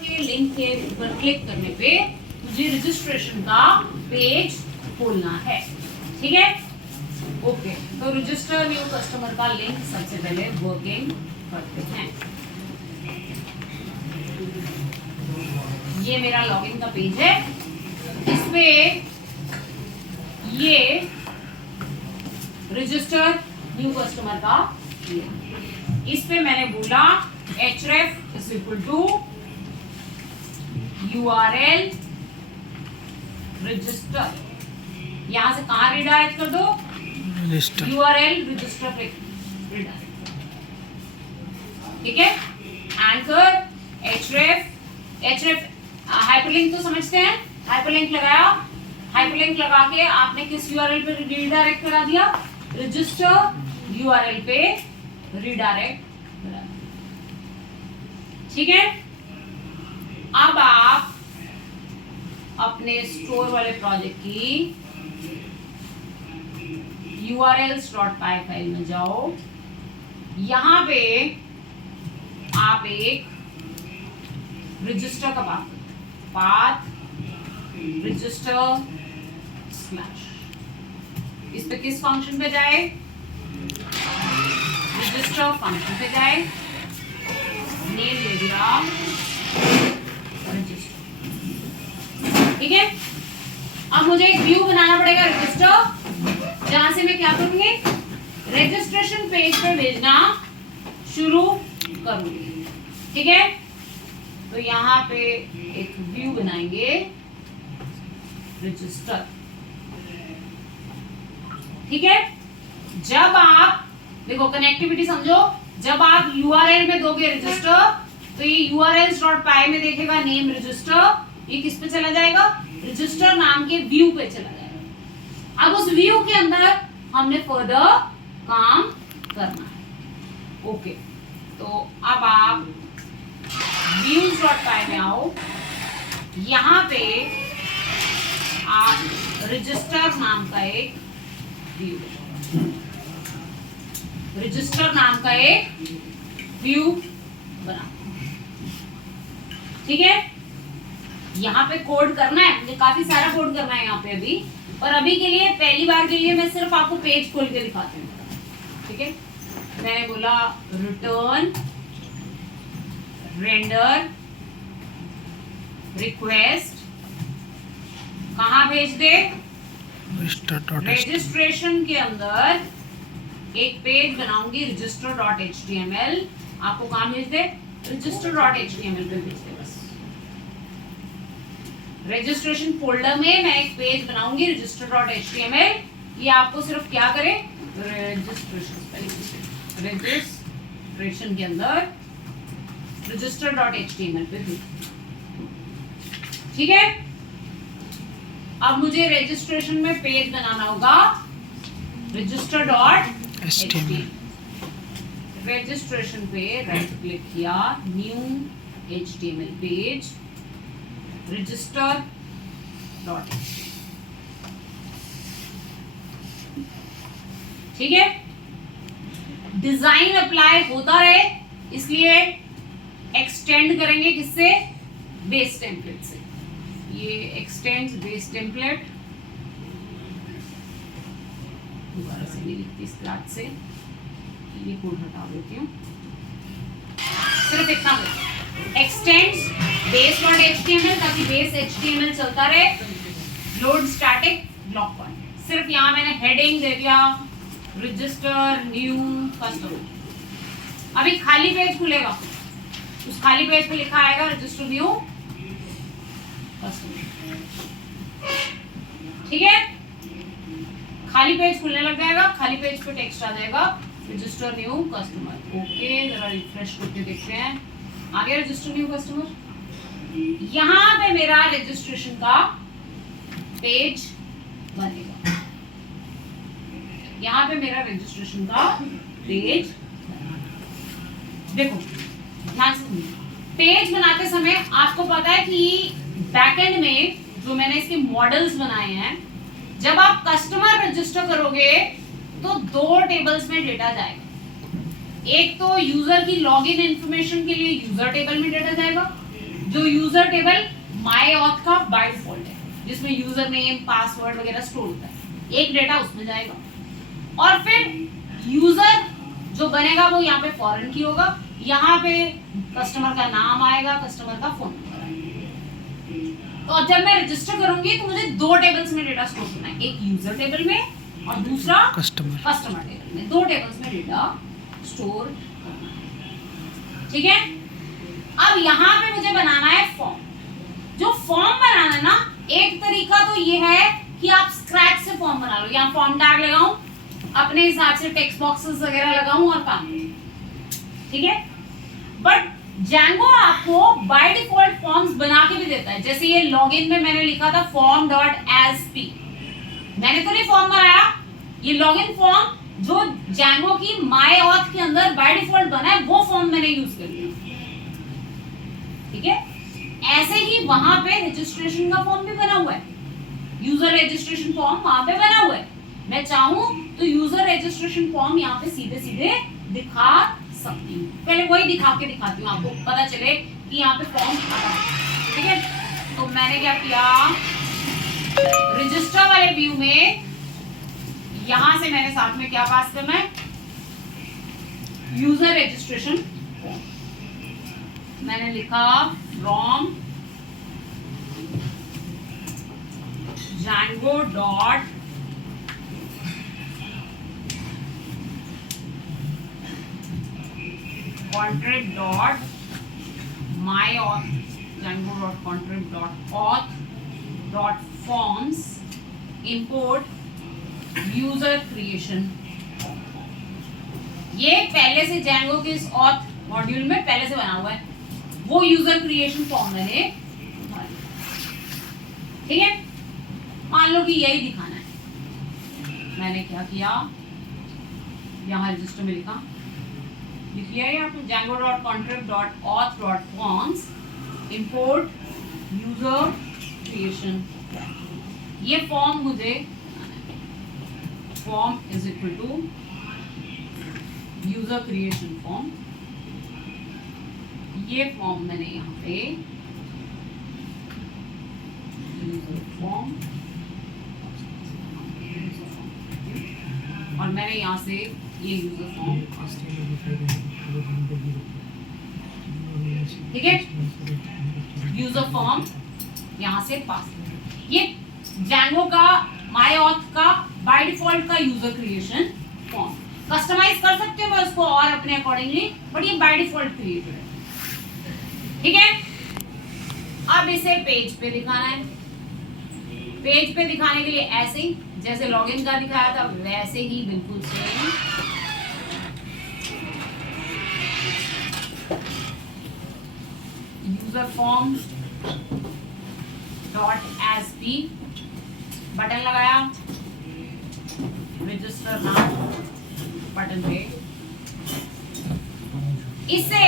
के लिंक के ऊपर क्लिक करने पे मुझे रजिस्ट्रेशन का पेज खोलना है, ठीक है। ओके, तो रजिस्टर न्यू कस्टमर का लिंक सबसे पहले वर्किंग करते हैं। ये मेरा लॉगिन का पेज है, इसपे ये रजिस्टर न्यू कस्टमर का लिंक, इस पे मैंने बोला href is equal to URL register, यहां से कहां रिडायरेक्ट कर दो, URL रजिस्टर पे रिडायरेक्ट, ठीक है। एंकर href हाइपरलिंक तो समझते हैं, हाइपरलिंक लगाया, हाइपरलिंक लगा के आपने किस URL पे रिडायरेक्ट करा दिया, रजिस्टर URL पे रिडायरेक्ट करा दिया, ठीक है। अब आप अपने स्टोर वाले प्रोजेक्ट की urls.py फाइल में जाओ, यहां पे आप एक रजिस्टर का पाथ रजिस्टर स्लैश, इस पे किस फंक्शन पे जाए, रजिस्टर फंक्शन पे जाए, नेम ले दिया रजिस्टर, ठीक है। अब मुझे एक व्यू बनाना पड़ेगा रजिस्टर, जहां से मैं क्या करूंगी, रजिस्ट्रेशन पेज पे भेजना शुरू करूंगी, ठीक है। तो यहाँ पे एक व्यू बनाएंगे रजिस्टर, ठीक है। जब आप देखो कनेक्टिविटी समझो, जब आप URL में दोगे रजिस्टर तो ये urls.py में देखेगा नेम रजिस्टर, ये किस पे चला जाएगा, रजिस्टर नाम के व्यू पे चला जाएगा। अब उस व्यू के अंदर हमने फर्दर काम करना है, ओके। तो अब आप views.py में आओ, यहाँ पे आप रजिस्टर नाम का एक व्यू, रजिस्टर नाम का एक व्यू बना, ठीक है। यहाँ पे कोड करना है, मुझे काफी सारा कोड करना है यहाँ पे अभी, और अभी के लिए पहली बार के लिए मैं सिर्फ आपको पेज खोल के दिखाती हूँ, ठीक है। मैंने बोला रिटर्न रेंडर रिक्वेस्ट, कहां भेज दे, रजिस्ट्रेशन के अंदर एक पेज बनाऊंगी register.html, आपको कहां भेज दे, register.html पे भेज दे, बस रजिस्ट्रेशन फोल्डर में मैं एक पेज बनाऊंगी register.html, ये आपको सिर्फ क्या करे, रजिस्ट्रेशन के अंदर register.html पे भी, ठीक है। अब मुझे रजिस्ट्रेशन में पेज बनाना होगा register.html, रजिस्ट्रेशन पे राइट क्लिक किया, न्यू HTML पेज register.html, ठीक है। डिजाइन अप्लाई होता रहे इसलिए एक्सटेंड करेंगे किससे, बेस टेम्पलेट से, ये एक्सटेंड बेस टेम्पलेट, दोबारा से नहीं लिखती इस क्लास से, ये कोड हटा देती हूँ, सिर्फ इतना एक्सटेंड base.html, ताकि बेस HTML चलता रहे, लोड स्टैटिक ब्लॉक पॉइंट, सिर्फ यहाँ मैंने हेडिंग दे दिया रजिस्टर न्यू कस्टमर। अभी खाली पेज खुलेगा, उस खाली पेज पे लिखा आएगा रजिस्टर न्यू कस्टमर, ठीक है। खाली पेज खुलने लग जाएगा, खाली पेज पे टेक्स्ट आ जाएगा रजिस्टर न्यू कस्टमर, ओके। जरा रिफ्रेश करके देखते हैं, आ गया रजिस्टर न्यू कस्टमर। यहाँ पे मेरा रजिस्ट्रेशन का पेज बनेगा, यहाँ पे मेरा रजिस्ट्रेशन का पेज, देखो ध्यान से, पेज बनाते समय आपको पता है कि बैकएंड में जो मैंने इसके मॉडल्स बनाए हैं, जब आप कस्टमर रजिस्टर करोगे तो दो टेबल्स में डेटा जाएगा, एक तो यूजर की लॉगिन इंफॉर्मेशन के लिए यूजर टेबल में डेटा जाएगा, जो यूजर टेबल माय ऑथ का बाय डिफॉल्ट है, जिसमें यूजर नेम पासवर्ड वगैरह स्टोर होता है, एक डेटा उसमें जाएगा। और फिर यूजर जो बनेगा वो यहाँ पे फॉरेन की होगा, यहाँ पे कस्टमर का नाम आएगा, कस्टमर का फोन नंबर आएगा। तो जब मैं रजिस्टर करूंगी तो मुझे दो टेबल्स में डेटा स्टोर करना है, एक यूजर टेबल में और दूसरा कस्टमर टेबल में। दो टेबल्स में डेटा स्टोर करना है, ठीक है। अब यहाँ पे मुझे बनाना है फॉर्म। जो फॉर्म बनाना है ना, एक तरीका तो ये है कि आप स्क्रैच से फॉर्म बना लो। यहाँ फॉर्म टैग लगाऊं, अपने हिसाब से टेक्स्ट बॉक्सेस वगैरह लगाऊं और काम करूं, ठीक है। बट Django आपको बाय डिफॉल्ट फॉर्म्स बना के भी देता है। जैसे ये लॉगिन में मैंने लिखा था form.asp, मैंने तो नहीं फॉर्म बनाया, ये लॉगिन फॉर्म जो Django की माय ऑथ के अंदर बाय डिफॉल्ट बना है वो फॉर्म मैंने यूज कर लिया, ठीक है। ऐसे ही वहां पे रजिस्ट्रेशन का फॉर्म भी बना हुआ है, यूजर रजिस्ट्रेशन फॉर्म वहां पे बना हुआ है। मैं चाहूं तो यूजर रजिस्ट्रेशन फॉर्म यहाँ पे सीधे सीधे दिखा सकती हूँ। पहले वही दिखा के दिखाती हूँ आपको, पता चले कि यहाँ पे फॉर्म आता है, ठीक है। तो मैंने क्या किया, रजिस्टर वाले व्यू में यहां से मैंने साथ में क्या पास करना है, यूजर रजिस्ट्रेशन फॉर्म। मैंने लिखा from Django dot contrib dot my auth, Django dot contrib dot auth dot forms import user creation। ये पहले से Django के इस auth मॉड्यूल में पहले से बना हुआ है, वो यूजर क्रिएशन फॉर्म है, ठीक है। मान लो कि यही दिखाना है। मैंने क्या किया, यहाँ रजिस्टर में लिख लिया है आपको Django.contrib.auth.forms import user creation। ये फॉर्म मुझे form is equal to user creation form. ये फॉर्म मैंने यहाँ पे यूजर फॉर्म और मैंने यहाँ से ये यूजर फॉर्म, ठीक है, यूजर फॉर्म यहाँ से पास। ये Django का माय ऑथ का बाय डिफॉल्ट का यूजर क्रिएशन फॉर्म। कस्टमाइज कर सकते हो मैं उसको और अपने अकॉर्डिंगली, बट ये बाय डिफॉल्ट क्रिएटेड है, ठीक है। अब इसे पेज पे दिखाना है। पेज पे दिखाने के लिए ऐसे ही जैसे लॉगिन का दिखाया था वैसे ही बिल्कुल same user form dot SP button लगाया, रजिस्टर नाउ बटन पे। इससे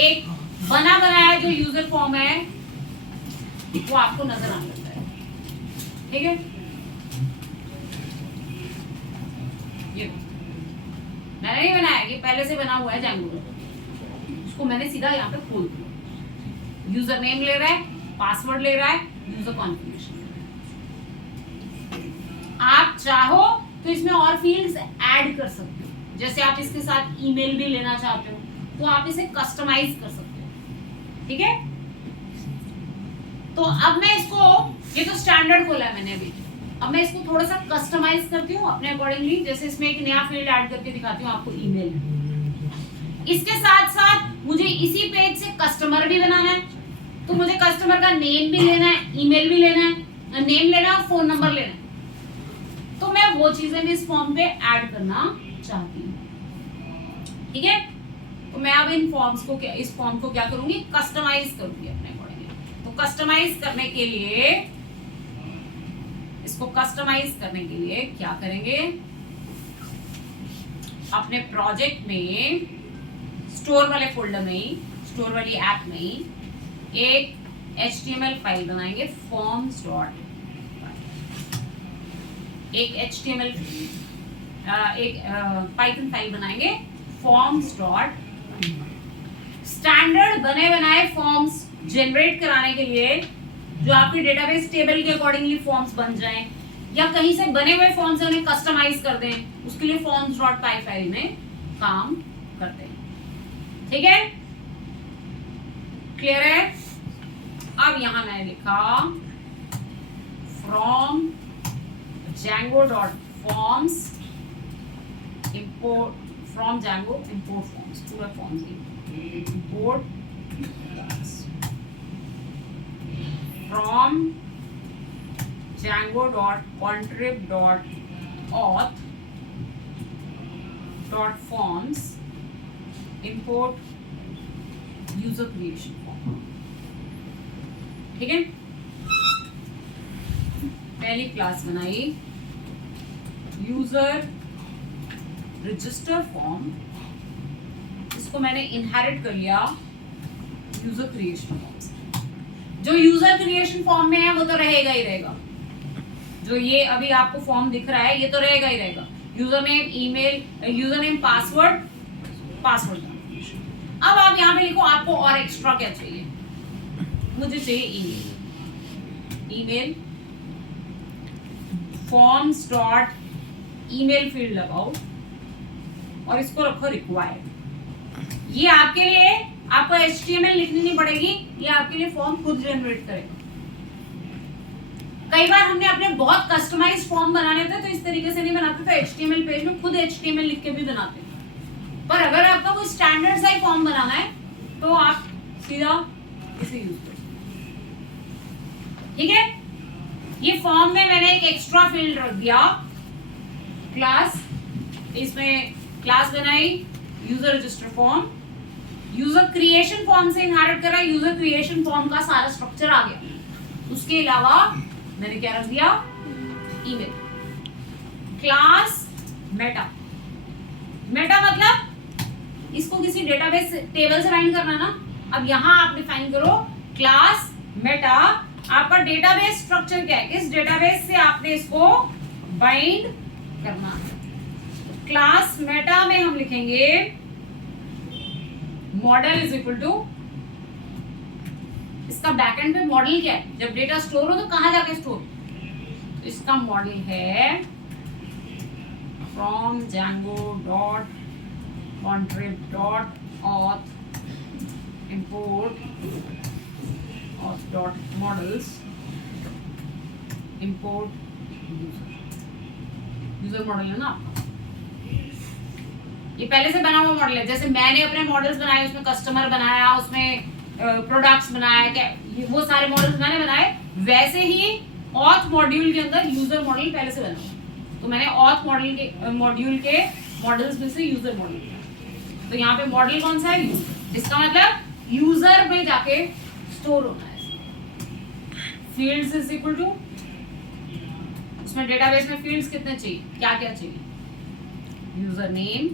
एक बना बनाया जो यूजर फॉर्म है वो आपको नजर आने लगता है, ठीक है। ये मैंने नहीं बनाया, ये पहले से बना हुआ है Django में। उसको मैंने सीधा यहाँ पे खोल दिया। यूजर नेम ले रहा है, पासवर्ड ले रहा है, यूजर कॉन्फ़िगरेशन। आप चाहो तो इसमें और फील्ड्स ऐड कर सकते हो, जैसे आप इसके साथ ईमेल भी लेना चाहते हो तो आप इसे कस्टमाइज कर सकते हो, ठीक है। तो अब मैं इसको, ये तो स्टैंडर्ड खोला है मैंने अभी, अब मैं इसको थोड़ा सा कस्टमाइज करती हूँ अपने अकॉर्डिंगली। जैसे इसमें एक नया फील्ड ऐड करके दिखाती हूँ आपको, ईमेल। इसके साथ साथ मुझे इसी पेज से कस्टमर भी बनाना है, तो मुझे कस्टमर का नेम भी लेना है, ईमेल भी लेना है, नेम लेना है, फोन नंबर लेना है। तो मैं वो चीजें भी इस फॉर्म पे ऐड करना चाहती हूँ, ठीक है। तो मैं अब इन फॉर्म्स को क्या, इस फॉर्म को क्या करूंगी, कस्टमाइज करूंगी अपने अकॉर्डिंगली। तो कस्टमाइज करने के लिए, इसको कस्टमाइज करने के लिए क्या करेंगे, अपने प्रोजेक्ट में स्टोर वाले फोल्डर में ही, स्टोर वाली ऐप में ही एक HTML फाइल बनाएंगे, forms डॉट, एक HTML एक पाइथन फाइल बनाएंगे forms डॉट। स्टैंडर्ड बने बनाए फॉर्म्स जनरेट कराने के लिए, जो आपके डेटाबेस टेबल के अकॉर्डिंगली फॉर्म्स बन जाएं, या कहीं से बने हुए फॉर्म्स उन्हें कस्टमाइज कर दें, उसके लिए forms.py फाइल में काम करते हैं। ठीक है, क्लियर है? अब यहां मैंने लिखा from Django.forms import from Django import forms, पूरा forms import from Django.contrib.auth.forms import user creation form। ठीक है, पहली क्लास बनाई यूजर रजिस्टर फॉर्म, इसको मैंने इनहेरिट कर लिया यूजर क्रिएशन फॉर्म से। जो यूजर क्रिएशन फॉर्म में है वो तो रहेगा ही रहेगा, जो ये अभी आपको फॉर्म दिख रहा है ये तो रहेगा ही रहेगा। User name, email, user name, password, password. अब आप यहाँ पे लिखो आपको और एक्स्ट्रा क्या चाहिए। मुझे चाहिए email, email forms dot email field लगाओ और इसको रखो रिक्वायर्ड। ये आपके लिए, आपको HTML लिखनी नहीं पड़ेगी, ये आपके लिए फॉर्म खुद जनरेट करेगा। कई बार हमने अपने बहुत कस्टमाइज्ड फॉर्म बनाने थे तो इस तरीके से नहीं बनाते, तो HTML पेज में खुद HTML लिख के भी बनाते। पर अगर आपका कोई स्टैंडर्ड सा फॉर्म बनाना है तो आप सीधा इसे यूज करो। ठीक है, ये फॉर्म में मैंने एक एक्स्ट्रा फील्ड रख दिया क्लास, इसमें क्लास बनाई user register form, user creation form से इनहेरिट करा, यूजर क्रिएशन फॉर्म का सारा स्ट्रक्चर आ गया। उसके अलावा मैंने क्या रख दिया, ईमेल, क्लास मेटा। मेटा मतलब इसको किसी डेटाबेस टेबल से बाइंड करना ना। अब यहां आप डिफाइन करो क्लास मेटा, आपका डेटाबेस स्ट्रक्चर क्या है, किस डेटाबेस से आपने इसको बाइंड करना है। क्लास मेटा में हम लिखेंगे मॉडल इज इक्वल टू, इसका बैकएंड पे मॉडल क्या है, जब डेटा स्टोर हो तो कहां जाके स्टोर, तो इसका मॉडल है from Django.contrib.auth import auth.models import user model है ना आपका, ये पहले से बना हुआ मॉडल है। जैसे मैंने अपने मॉडल्स बनाए, उसमें कस्टमर बनाया, उसमें प्रोडक्ट्स बनाया, क्या वो सारे मॉडल्स मैंने बनाए, वैसे ही ऑथ मॉड्यूल के अंदर यूजर मॉडल पहले से बना हुआ। तो मैंने ऑथ मॉडल के मॉड्यूल के मॉडल्स में से यूजर मॉडल, तो यहाँ पे मॉडल कौन सा है, यूजर। इसका मतलब यूजर में जाके स्टोर होना है। फील्ड्स इज इक्वल टू, उसमें डेटाबेस में फील्ड्स कितने चाहिए, क्या क्या चाहिए, user name,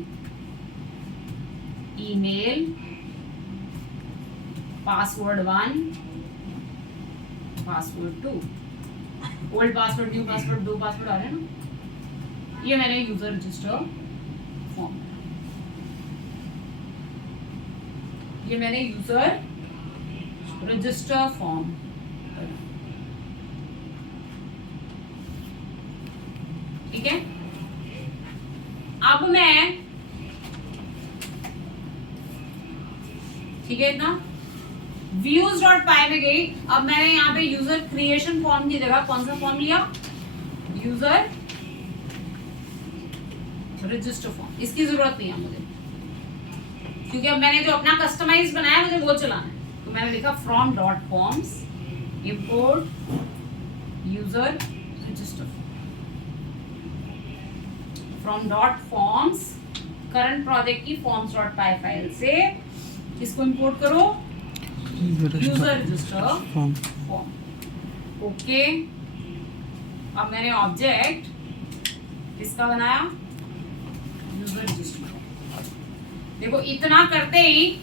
email, password 1, password 2, old password, new password, दो पासवर्ड आ रहे हैं ना। ये मैंने यूजर रजिस्टर फॉर्म, ये मैंने यूजर रजिस्टर फॉर्म। ठीक है, अब मैं, ठीक है इतना, views.py में गई। अब मैंने यहाँ पे यूजर क्रिएशन फॉर्म की जगह कौन सा फॉर्म लिया, यूजर रजिस्टर फॉर्म। इसकी जरूरत नहीं है मुझे, क्योंकि अब मैंने जो अपना कस्टमाइज बनाया मुझे वो चलाना है। तो मैंने लिखा from dot forms import user register from dot forms, current project की forms.py फाइल से इसको इंपोर्ट करो यूजर रजिस्टर फॉर्म। ओके, अब मैंने ऑब्जेक्ट इसका बनाया यूजर रजिस्टर। देखो इतना करते ही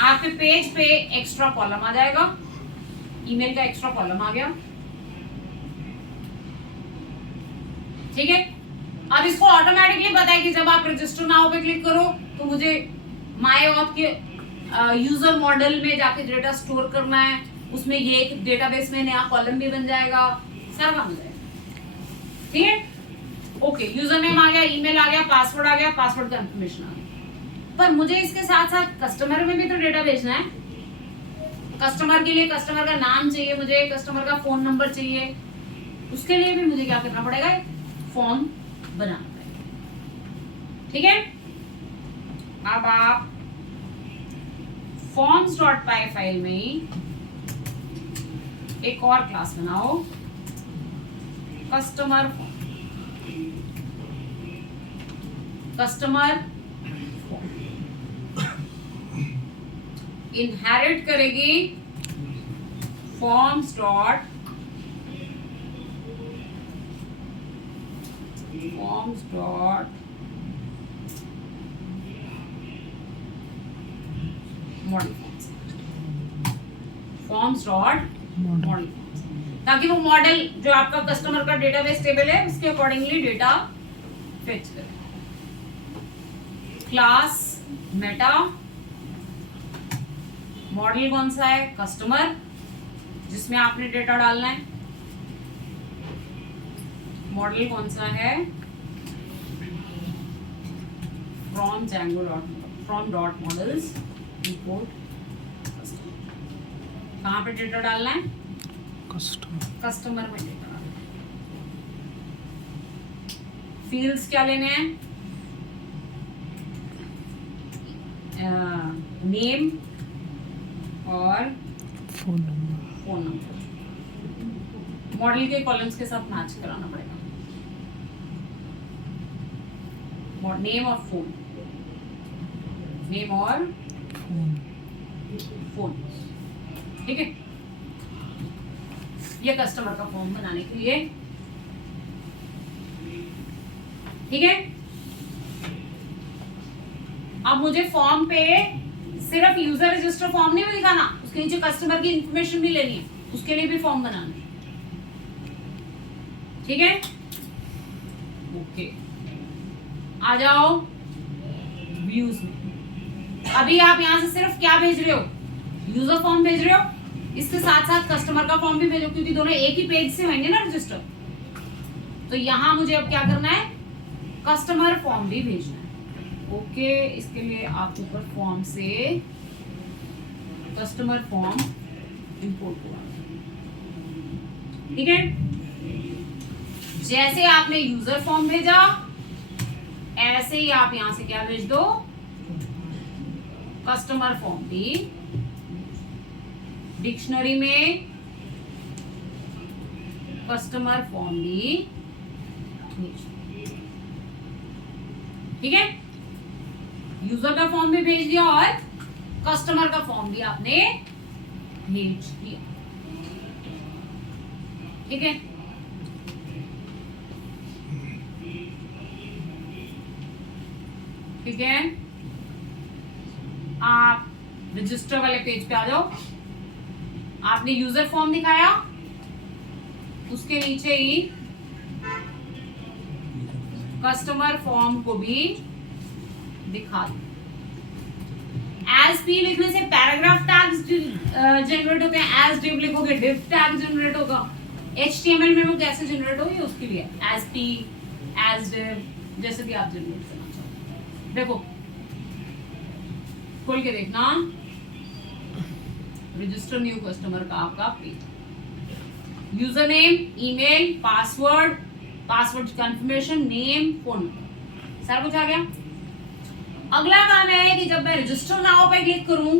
आपके पेज पे एक्स्ट्रा कॉलम आ जाएगा, ईमेल का एक्स्ट्रा कॉलम आ गया। ठीक है, अब इसको ऑटोमेटिकली पता है कि जब आप रजिस्टर नाउ पे क्लिक करो तो मुझे माय ऑथ के यूजर मॉडल में जाके डेटा स्टोर करना है, उसमें ये एक डेटाबेस में नया कॉलम भी बन जाएगा, सारा काम हो जाएगा। ठीक है, ओके, यूजर नेम आ गया, ईमेल आ गया, पासवर्ड आ गया, पासवर्ड का इंफॉर्मेशन आ गया। पर मुझे इसके साथ साथ कस्टमर में भी तो डेटा भेजना है। कस्टमर के लिए कस्टमर का नाम चाहिए, मुझे कस्टमर का फोन नंबर चाहिए, उसके लिए भी मुझे क्या करना पड़ेगा, फॉर्म बनाना पड़ेगा। ठीक है, अब आप forms.py फाइल में एक और क्लास बनाओ, कस्टमर इनहेरिट करेगी forms डॉट मॉडल ताकि वो मॉडल जो आपका कस्टमर का डेटाबेस टेबल है उसके अकॉर्डिंगली डेटा फेच करे। क्लास मेटा, मॉडल कौन सा है, कस्टमर, जिसमें आपने डेटा डालना है। मॉडल कौन सा है, from dot models import customer। कहाँ पे डेटा डालना है, कस्टमर में डेटा डालना है। फील्ड्स क्या लेने हैं, नेम और फोन नंबर। मॉडल के कॉलम्स के साथ मैच कराना पड़ेगा, नेम और फोन, नेम और फोन। ठीक है, ये कस्टमर का फॉर्म बनाने के लिए। ठीक है, अब मुझे फॉर्म पे सिर्फ यूजर रजिस्टर फॉर्म नहीं दिखाना, उसके नीचे कस्टमर की इंफॉर्मेशन भी लेनी है, उसके लिए भी फॉर्म बनाना है। ठीक है, ओके, आ जाओ व्यूज में। अभी आप यहां से सिर्फ क्या भेज रहे हो, यूजर फॉर्म भेज रहे हो, इसके साथ साथ कस्टमर का फॉर्म भी भेजो, क्योंकि दोनों एक ही पेज से होंगे ना रजिस्टर। तो यहां मुझे अब क्या करना है, कस्टमर फॉर्म भी भेजना है। ओके, इसके लिए आप ऊपर फॉर्म से कस्टमर फॉर्म इंपोर्ट करो। ठीक है, जैसे आपने यूजर फॉर्म भेजा ऐसे ही आप यहां से क्या भेज दो, कस्टमर फॉर्म भी। डिक्शनरी में कस्टमर फॉर्म भी। ठीक है, यूजर का फॉर्म भी भेज दिया और कस्टमर का फॉर्म भी आपने भेज दिया। ठीक है, ठीक है, आप रजिस्टर वाले पेज पे आ जाओ। आपने यूजर फॉर्म दिखाया, उसके नीचे ही कस्टमर फॉर्म को भी दिखा दो। एज पी लिखने से पैराग्राफ टैग्स जनरेट होते हैं, एज डिव लिखोगे डिव टैग जनरेट होगा। HTML में वो कैसे जनरेट होगी उसके लिए एज पी, एज डिव, जैसे भी आप जनरेट करना चाहो। देखो खोल के देखना, रजिस्टर न्यू कस्टमर का आपका page, user name, email, password, password confirmation, name, phone number, सारा कुछ आ गया। अगला काम है कि जब मैं रजिस्टर नाउ पे क्लिक करूं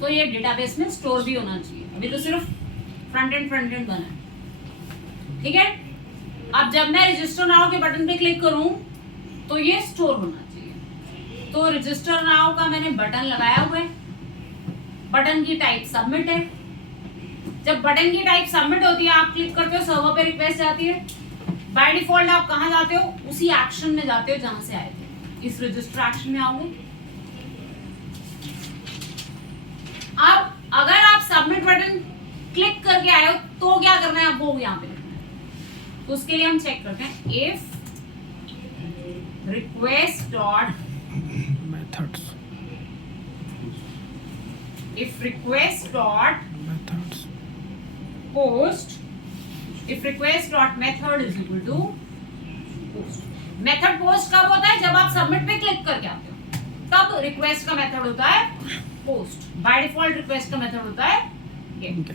तो ये डेटाबेस में स्टोर भी होना चाहिए। अभी तो सिर्फ फ्रंट एंड बना है। ठीक है, अब जब मैं रजिस्टर नाउ के बटन पे क्लिक करूं तो ये स्टोर होना चाहिए। तो रजिस्टर नाउ का मैंने बटन लगाया हुआ है, बटन की टाइप सबमिट है। जब बटन की टाइप सबमिट होती है, आप क्लिक करते हो, सर्वर पे रिक्वेस्ट जाती है। बाय डिफॉल्ट आप कहां जाते हो, उसी एक्शन में जाते हो जहां से आए थे, इस रजिस्टर एक्शन में आओगे। अब अगर आप सबमिट बटन क्लिक करके आए हो तो क्या करना है, आपको यहाँ पे लिखना है। तो उसके लिए हम चेक करते हैं, if request dot if request dot post, if request dot method is equal to post. Method post कब होता है? जब आप सबमिट पे क्लिक करके आते हो, तब रिक्वेस्ट का मेथड होता है पोस्ट. बाय डिफॉल्ट रिक्वेस्ट का मेथड होता है गेट.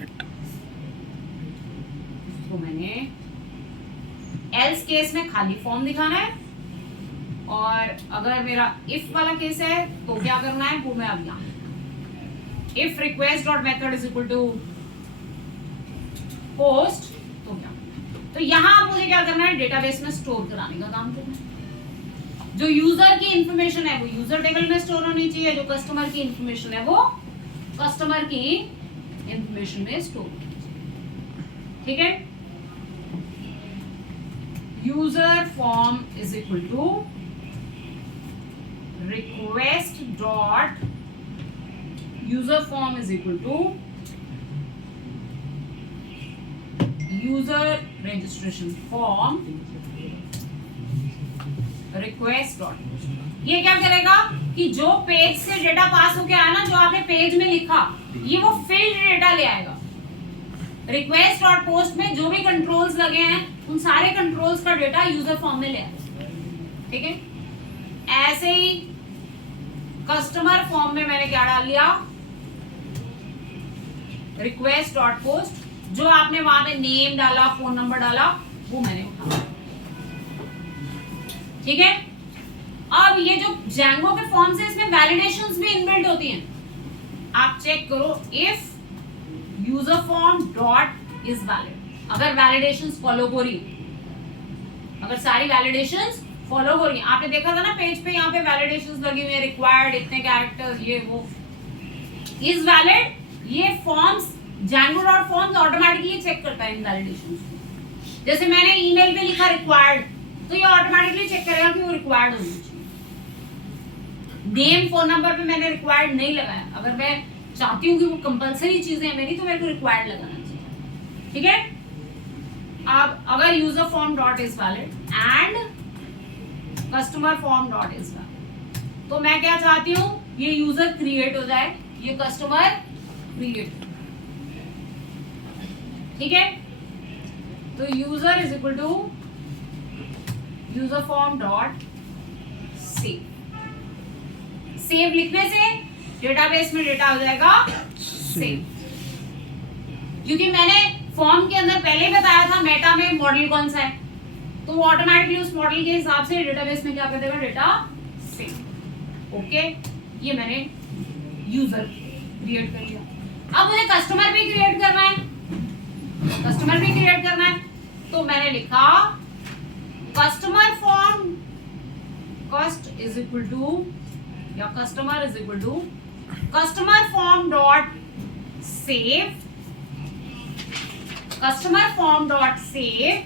तो मैंने एल्स केस में खाली फॉर्म दिखाना है, और अगर मेरा इफ वाला केस है तो क्या करना है वो मैं अब यहाँ, if request dot method is equal to post, तो क्या, तो यहाँ मुझे क्या करना है, डेटाबेस में स्टोर कराने का काम करना है. जो यूजर की इंफॉर्मेशन है वो यूजर टेबल में स्टोर होनी चाहिए, जो कस्टमर की इंफॉर्मेशन है वो कस्टमर की इंफॉर्मेशन में स्टोर होनी चाहिए. ठीक है. User form is equal to request dot user form is equal to user registration form request dot. ये क्या करेगा कि जो पेज से डेटा पास होके आया ना, जो आपने पेज में लिखा, ये वो फील्ड डेटा ले आएगा. रिक्वेस्ट डॉट पोस्ट में जो भी कंट्रोल्स लगे हैं उन सारे कंट्रोल्स का डेटा यूजर फॉर्म में ले आएगा. ठीक है. ऐसे ही कस्टमर फॉर्म में मैंने क्या डाल लिया, रिक्वेस्ट डॉट पोस्ट, जो आपने वहां पे नेम डाला, फोन नंबर डाला, वो मैंने उठाया. ठीक है. अब ये जो जैंगो के फॉर्म्स है, इसमें वैलिडेशंस भी इनबिल्ट होती हैं. आप चेक करो, if user form dot is valid, अगर वैलिडेशंस फॉलो हो रही, अगर सारी वैलिडेशंस फॉलो हो रही हैं. आपने देखा था ना पेज पे, यहाँ पे वैलिडेशंस लगी हुई है, रिक्वायर्ड इतने कैरेक्टर्स, ये वो, इज वैलिड. ये forms Django dot forms automatically check करता है इन वैलिडेशंस को. जैसे मैंने ईमेल पे लिखा रिक्वायर्ड, तो ये ऑटोमेटिकली चेक करेगा कि वो रिक्वायर्ड होनी चाहिए. नेम फोन नंबर पे मैंने रिक्वायर्ड नहीं लगाया. अगर मैं चाहती हूँ कि वो कंपलसरी चीजें हैं मेरी, तो मेरे को रिक्वायर्ड लगाना चाहिए. ठीक है. अब अगर user form dot is valid and customer form dot is valid, तो मैं क्या चाहती हूँ, ये यूजर क्रिएट हो जाए, ये कस्टमर क्रिएट. ठीक है. तो user is equal to user form dot save. Save लिखने से डेटाबेस में डेटा हो जाएगा सेव. क्योंकि मैंने फॉर्म के अंदर पहले ही बताया था मेटा में मॉडल कौन सा है, तो वो ऑटोमेटिकली उस मॉडल के हिसाब से डेटाबेस में क्या कर देगा, डेटा सेव. ओके. ये मैंने यूजर क्रिएट कर लिया. अब मुझे कस्टमर भी क्रिएट करना है, कस्टमर भी क्रिएट करना है, तो मैंने लिखा customer form cust is equal to, या customer is equal to customer form dot save, customer form dot save.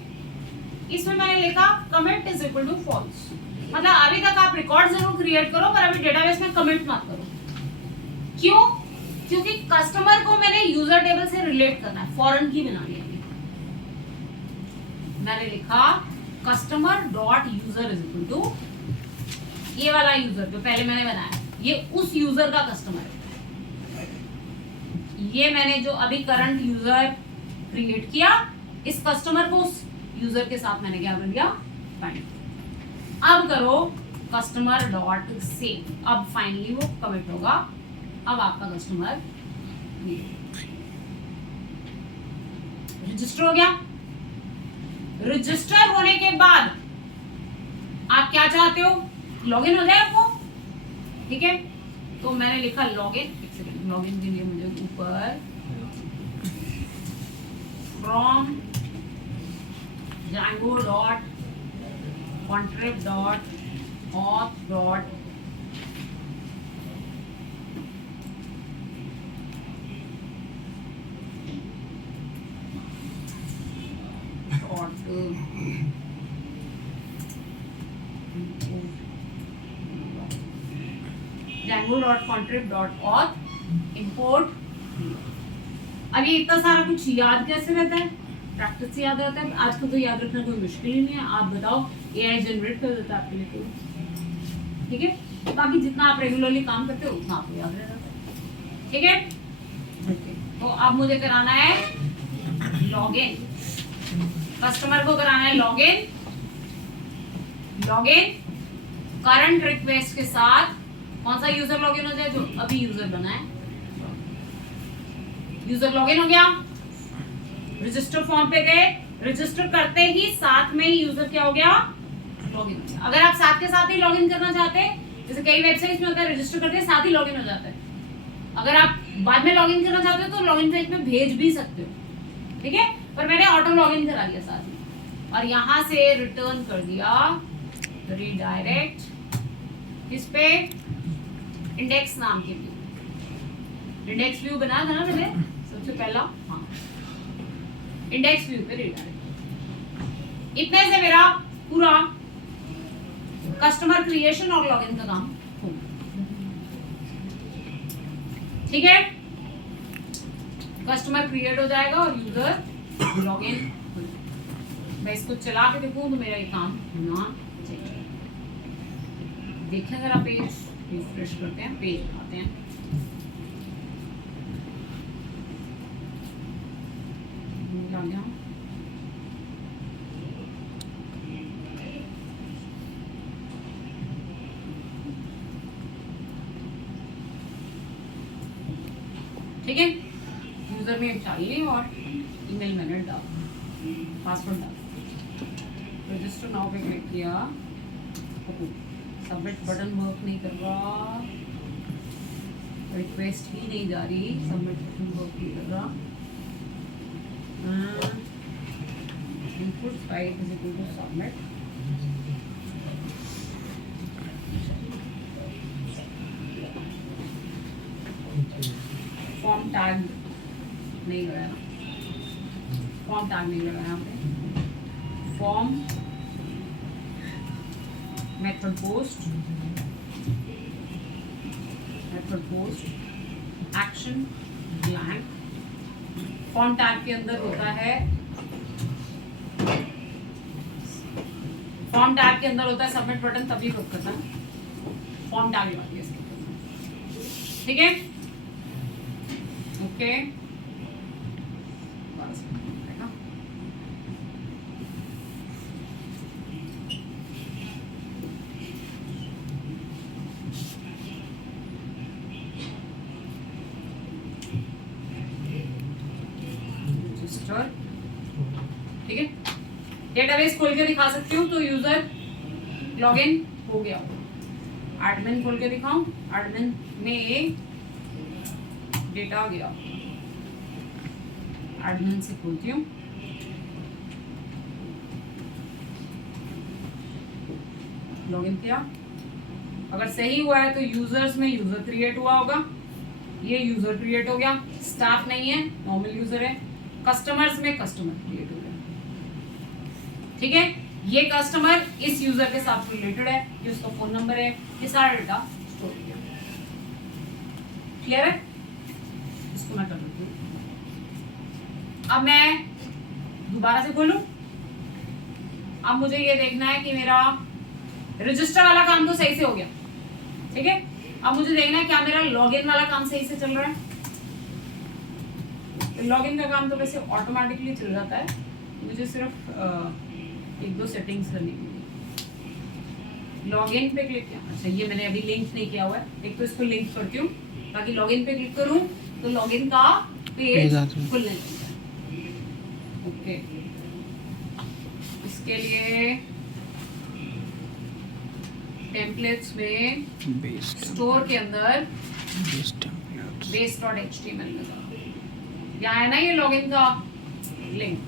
इसमें मैंने लिखा commit is equal to false. मतलब अभी तक आप रिकॉर्ड जरूर क्रिएट करो, पर अभी डेटाबेस में कमिट मत करो. क्यों? क्योंकि कस्टमर को मैंने यूजर टेबल से रिलेट करना है, फॉरेन की बनानी है. मैंने लिखा customer dot user is equal to, ये वाला यूजर जो पहले मैंने बनाया, ये उस यूजर का कस्टमर है. ये मैंने जो अभी करंट यूजर क्रिएट किया, इस कस्टमर को उस यूजर के साथ मैंने क्या कर दिया, बाइंड. अब करो कस्टमर डॉट सेव. अब फाइनली वो कमिट होगा. अब आपका कस्टमर रजिस्टर हो गया. रजिस्टर होने के बाद आप क्या चाहते हो, लॉगिन हो जाए आपको. ठीक है. तो मैंने लिखा लॉगिन. एक सेकंड, लॉगिन के लिए मुझे ऊपर from Django dot contrib dot auth dot Django.contrib.auth import. अब ये इतना सारा कुछ याद कैसे रहता है, प्रैक्टिस से याद रहता है. आजकल तो याद रखना कोई मुश्किल ही नहीं है. आप बताओ, एआई जनरेट कर देता है आपके लिए. ठीक है. बाकी जितना आप रेगुलरली काम करते हो उतना आपको याद रहता है. ठीक है. तो अब मुझे कराना है लॉगिन, कस्टमर को कराना है लॉगिन। लॉगिन करंट रिक्वेस्ट के साथ कौन सा यूजर लॉगिन हो जाए, जो अभी यूजर बना है। यूजर लॉगिन हो गया, रजिस्टर फॉर्म पे गए, रजिस्टर करते ही साथ में ही यूजर क्या हो गया, लॉगिन हो गया। अगर आप साथ के साथ ही लॉगिन करना चाहते हैं, जैसे कई वेबसाइट्स में होता है रजिस्टर करते हैं साथ ही लॉगिन हो जाता है, अगर आप बाद में लॉगिन करना चाहते हो तो लॉगिन पेज में भेज भी सकते हो, ठीक है। पर मैंने ऑटो लॉगिन करा दिया साथ में और यहां से रिटर्न कर दिया रीडायरेक्ट किस पे, इंडेक्स नाम के व्यू। इंडेक्स व्यू बना था ना मैंने सबसे पहला, हाँ इंडेक्स व्यू पे रीडायरेक्ट। इतने से मेरा पूरा कस्टमर क्रिएशन और लॉगिन का काम हो गया, ठीक है। कस्टमर क्रिएट हो जाएगा और यूजर लॉगिन। मैं इसको चला के देखूं तो मेरा ये काम होना चाहिए। देखें अगर आप पेज रिफ्रेश करते हैं, पेज बनाते हैं, आ गया। ठीक है, यूजर नेम चाहिए और ईमेल मैंने डाल, पासवर्ड डाल, रजिस्टर नाउ पे क्लिक किया, सबमिट बटन वर्क नहीं कर रहा, रिक्वेस्ट ही नहीं जा रही, सबमिट बटन वर्क नहीं कर रहा, input site is equal to submit, form tag नहीं लगाया, फॉर्म टैग नहीं लगाया यहाँ पे, form method post, method post action blank. Form tag के अंदर होता है, फॉर्म टैग के अंदर होता है सबमिट बटन, तभी वर्क करता है, फॉर्म टैग लगा दिया इसके अंदर, ठीक है। ओके रजिस्टर, ठीक है। डेटाबेस खोल के दिखा सकती हूँ, तो यूजर लॉगिन हो गया। एडमिन खोल के दिखाऊं, एडमिन में डेटा गया, एडमिन से खोलती हूँ, लॉगिन किया, अगर सही हुआ है तो यूजर्स में यूजर क्रिएट हुआ होगा, ये यूजर क्रिएट हो गया, स्टाफ नहीं है नॉर्मल यूजर है, कस्टमर्स में कस्टमर क्रिएट हो गया, ठीक है। ये कस्टमर इस यूजर के साथ रिलेटेड है, ये उसका फोन नंबर है, ये सारा डेटा स्टोर किया, क्लियर है। इसको मैं कर देती हूँ। अब मैं दोबारा से खोलूं, अब मुझे ये देखना है कि मेरा रजिस्टर वाला काम तो सही से हो गया, ठीक है। अब मुझे देखना है क्या मेरा लॉगिन वाला काम सही से चल रहा है। लॉगिन का काम तो वैसे ऑटोमेटिकली चल जाता है, मुझे सिर्फ एक दो सेटिंग्स करनी होगी। लॉगिन पे क्लिक किया, अच्छा ये मैंने अभी लिंक नहीं किया हुआ है, एक तो इसको लिंक करती हूँ ताकि लॉगिन पे क्लिक करूँ तो लॉगिन का पेज खुलने लगता है। ओके, इसके लिए टेम्पलेट्स में स्टोर के अंदर base.html लगा, यहाँ है ना ये लॉगिन का लिंक,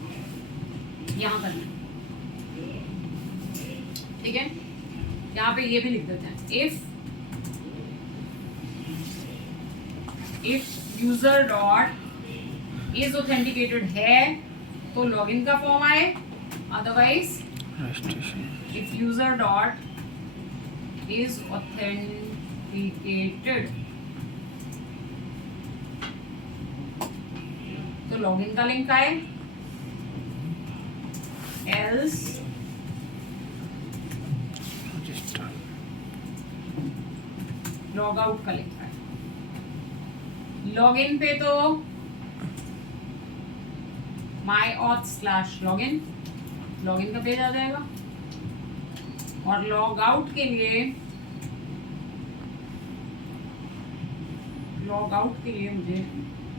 यहाँ करना है, ठीक है। यहाँ पे ये भी लिख देते हैं, if user dot is authenticated है तो लॉगिन का फॉर्म आए, otherwise if user dot is authenticated तो लॉगिन का लिंक आए, else लॉग आउट का लिंक आए। लॉगिन पे तो myauth/login, लॉगिन का पेज आ जाएगा। और लॉग आउट के लिए मुझे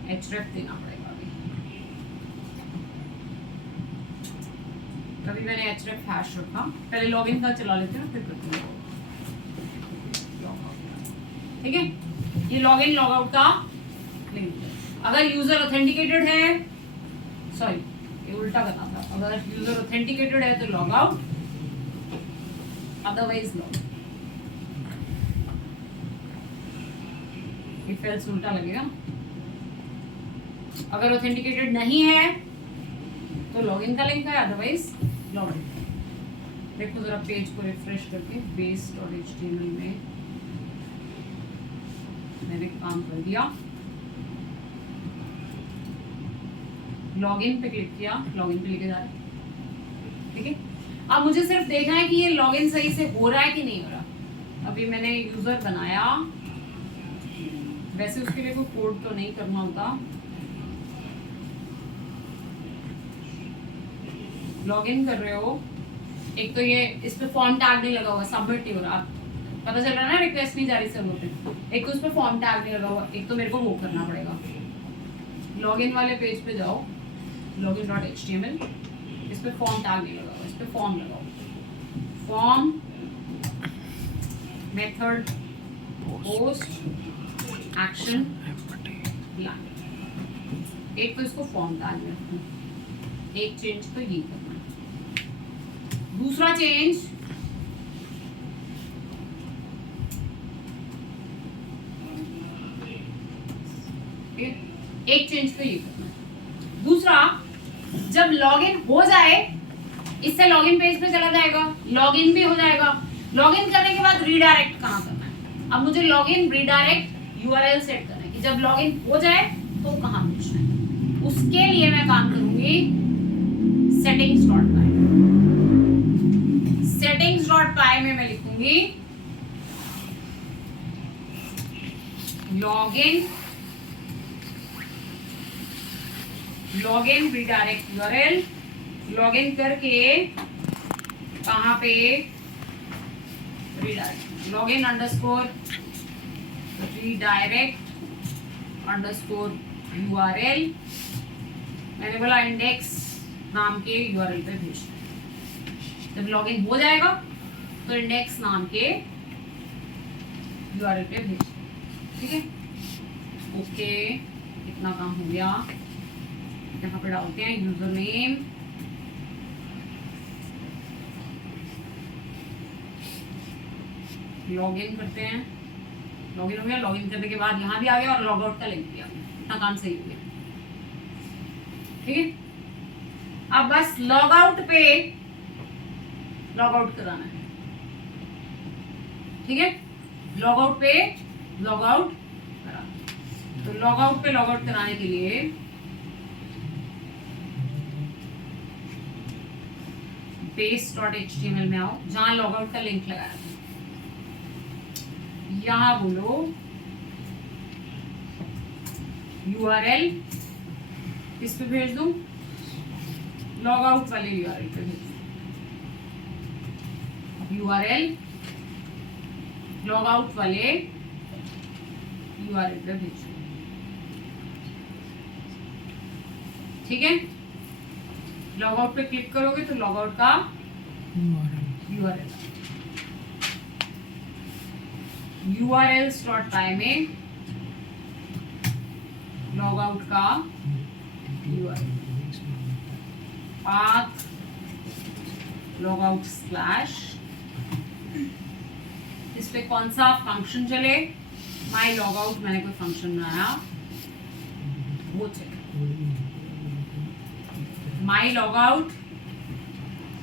href देना पड़ेगा। अभी मैंने href हैश रखा, पहले लॉगिन का चला लेते हैं फिर करते हैं लॉग आउट। ठीक है, ये लॉगिन लॉग आउट का लिंक है। अगर यूजर ऑथेंटिकेटेड है, सॉरी ये उल्टा करना था, अगर यूजर ऑथेंटिकेटेड है तो log out, otherwise log. If else उल्टा लगेगा। अगर ऑथेंटिकेटेड नहीं है तो लॉगिन का लिंक है, अदरवाइज लॉगिन। देखो जरा पेज को रिफ्रेश करके base.html में मैंने काम कर दिया, लॉगिन पे क्लिक किया, लॉगिन पे लेके जा रहा है। ठीक है, अब मुझे सिर्फ देखना है कि ये लॉगिन सही से हो रहा है कि नहीं हो रहा। अभी मैंने यूजर बनाया, वैसे उसके लिए कोई कोड तो नहीं करना होता। लॉगिन कर रहे हो, एक तो ये इस पे फॉर्म टैग नहीं लगा हुआ, सबमिट नहीं हो रहा, पता चल रहा है ना रिक्वेस्ट नहीं जा रही सब होते। एक तो उस पे फॉर्म टैग नहीं लगा हुआ, एक तो मेरे को वो करना पड़ेगा। लॉगिन वाले पेज पे जाओ, login.html, इस पे फॉर्म टैग नहीं लगा हुआ, इस पे फॉर्म लगाओ, form method post action blank. एक तो इसको फॉर्म टैग में रखना, एक चेंज तो ये करना, दूसरा चेंज एक चेंज तो ये करना है। दूसरा, जब लॉगिन हो जाए, इससे लॉगिन पेज पे चला जाएगा, लॉगिन भी हो जाएगा। लॉगिन करने के बाद रीडायरेक्ट कहाँ करना है? अब मुझे लॉगिन रीडायरेक्ट यूआरएल सेट करना है कि जब लॉगिन हो जाए तो कहाँ भेजना है। उसके लिए मैं काम करूंगी settings.py। settings.py में मैं लिखूंगी लॉगिन रीडायरेक्ट यूआरएल। लॉगिन करके कहाँ पे redirect, login underscore redirect underscore URL. मैंने बोला इंडेक्स नाम के यूआरएल पे भेजना। जब लॉगिन हो जाएगा तो इंडेक्स नाम के यूआरएल पे भेजना। ठीक है, ओके, इतना काम हो गया। यहाँ पे डालते हैं यूजर नेम, लॉगिन करते हैं, लॉगिन हो गया। लॉगिन करने के बाद यहाँ भी आ गया और लॉग आउट का लिंक भी आ गया। इतना काम सही हो गया। ठीक है, अब बस लॉग आउट पे लॉग आउट कराना है। ठीक है, लॉग आउट पे लॉग आउट कराना। तो लॉग आउट पे लॉग आउट कराने के लिए base.html में आओ, जहां लॉग आउट का लिंक लगाया था, यहां बोलो यूआरएल, किस पे भेज दूं? लॉग आउट वाले यूआरएल पे भेज दूं। यूआरएल लॉग आउट वाले यूआरएल पे भेज दूं। ठीक है, लॉग आउट पे क्लिक करोगे तो लॉग आउट का यूआरएल urls.py में लॉग आउट का URL path log out slash, इस पे कौन सा फंक्शन चले? माई लॉग आउट, मैंने कोई फंक्शन बनाया वो चले। माई लॉग आउट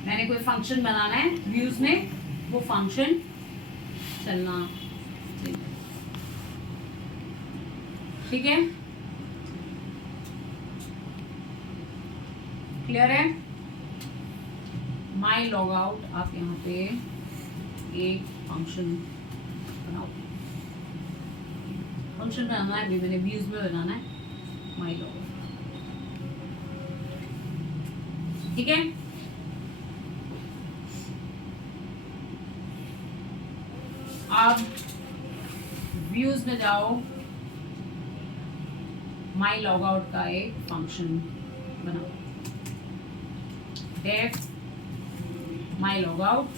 मैंने कोई फंक्शन बनाना है व्यूज में, वो फंक्शन चलना चाहिए। ठीक है, क्लियर है? माई लॉग आउट आप यहाँ पे एक फंक्शन बनाओ। फंक्शन बनाना है, अभी मैंने व्यूज में बनाना है माई लॉग आउट। ठीक है, अब व्यूज में जाओ, माई लॉग आउट का एक फंक्शन बनाओ, डेफ माई लॉग आउट।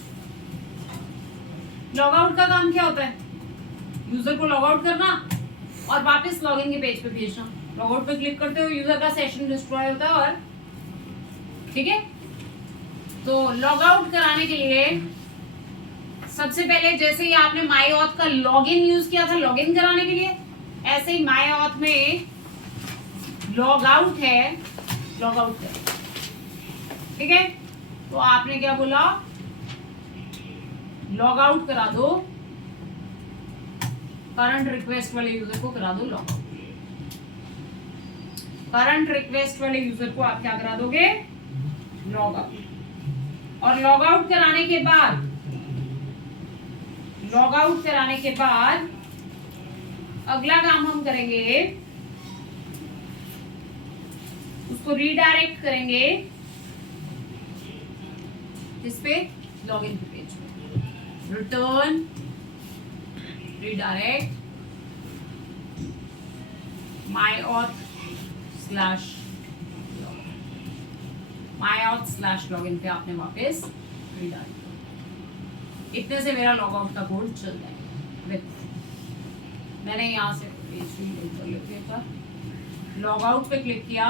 लॉग आउट का काम क्या होता है? यूजर को लॉग आउट करना और वापस लॉगिन के पेज पे भेजना। लॉग आउट पे क्लिक करते हो, यूजर का सेशन डिस्ट्रॉय होता है। और ठीक है, तो लॉग आउट कराने के लिए सबसे पहले जैसे ही आपने माई ऑथ का लॉगिन यूज किया था लॉगिन कराने के लिए, ऐसे ही माई ऑथ में लॉग आउट है, लॉग आउट करें। ठीक है, तो आपने क्या बोला? लॉग आउट करा दो, करंट रिक्वेस्ट वाले यूजर को करा दो लॉग आउट। करंट रिक्वेस्ट वाले यूजर को आप क्या करा दोगे? Log out. और लॉग आउट कराने के बाद, लॉग आउट कराने के बाद अगला काम हम करेंगे, उसको रीडायरेक्ट करेंगे इस पे, लॉगिन के पेज पे। रिटर्न रीडायरेक्ट माई ऑथ स्लैश लॉगिन पे आपने वापस रीडायरेक्ट। इतने से मेरा लॉग आउट का कोड चल जाएगा। मैंने यहाँ से लॉग आउट पे क्लिक किया,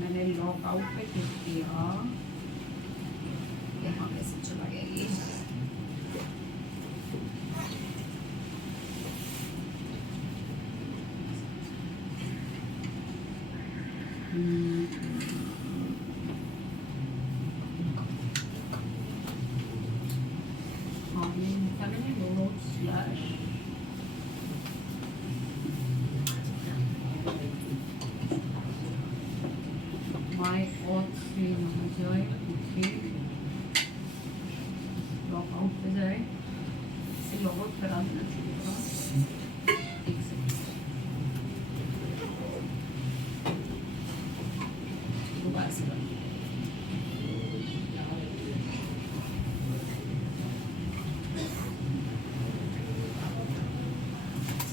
मैंने लॉग आउट पे क्लिक किया, यहाँ कैसे चला गया ये? My auth से यहाँ जाए, ओके, लॉग आउट पे जाए, इसे लॉग आउट करा देना चाहिए। एक सेकंड, दोबारा से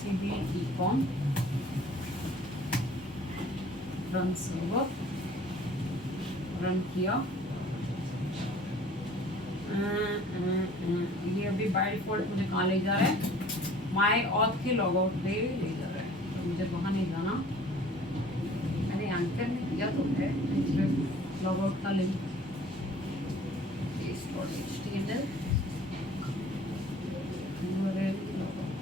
cd ecom run server, run किया। ये अभी बाय डिफॉल्ट मुझे कहाँ ले जा रहा है? माई ऑथ के लॉग आउट पे ले जा रहा है, तो मुझे वहाँ नहीं जाना। मैंने एंकर में किया तो है, इसमें लॉग आउट का link HTML URL log out.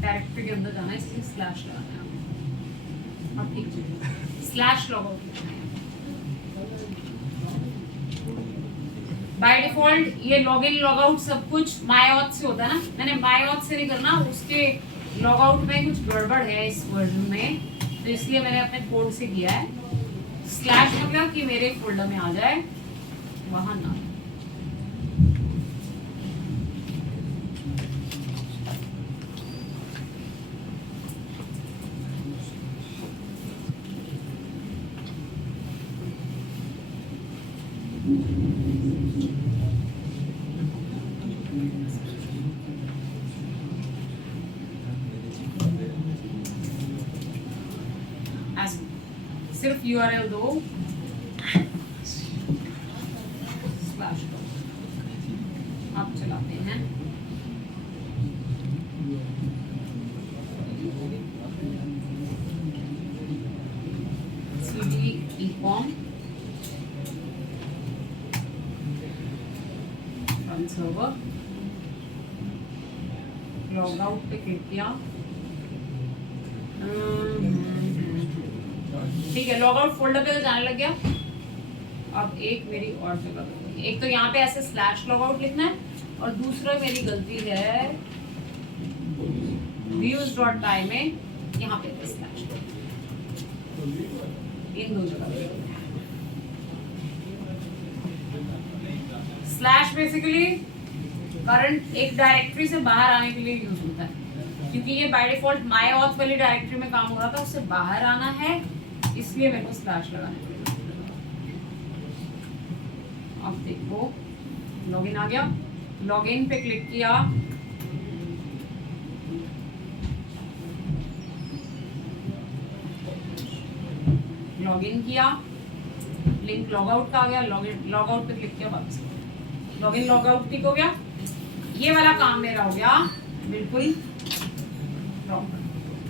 Directory के अंदर जाना है, इसलिए स्लैश लगाना है। अब ठीक है, स्लैश लॉग आउट लिखना है। बाय डिफॉल्ट ये लॉगिन लॉग आउट सब कुछ माई ऑथ से होता है ना, मैंने माई ऑथ से नहीं करना, उसके लॉग आउट में कुछ गड़बड़ है इस वर्जन में, तो इसलिए मैंने अपने कोड से किया है। स्लैश मतलब कि मेरे फोल्डर में आ जाए, वहां ना। सिर्फ URL दो, स्लैश दो। अब चलाते हैं, cd ecom run server, log out पे क्लिक किया। ठीक है, लॉग आउट फोल्डर पे तो जाने लग गया। अब एक मेरी और जगह पे, एक तो यहाँ पे ऐसे स्लैश लॉग आउट लिखना है, और दूसरा मेरी गलती है व्यूज डॉट टाई में यहाँ पे स्लैश, इन दो जगह स्लैश बेसिकली करंट एक डायरेक्टरी से बाहर आने के लिए यूज होता है, क्योंकि ये बाय डिफॉल्ट माय ऑथ वाली डायरेक्टरी में काम हो रहा था, उससे बाहर आना है, इसलिए मेरे को स्लैश लगाना पड़ेगा। अब देखो लॉगिन आ गया, लॉगिन पे क्लिक किया, लॉगिन किया, लिंक लॉग आउट का आ गया, लॉगिन लॉग आउट पे क्लिक किया, वापस लॉगिन लॉग आउट ठीक हो गया। ये वाला काम मेरा हो गया बिल्कुल प्रॉपर।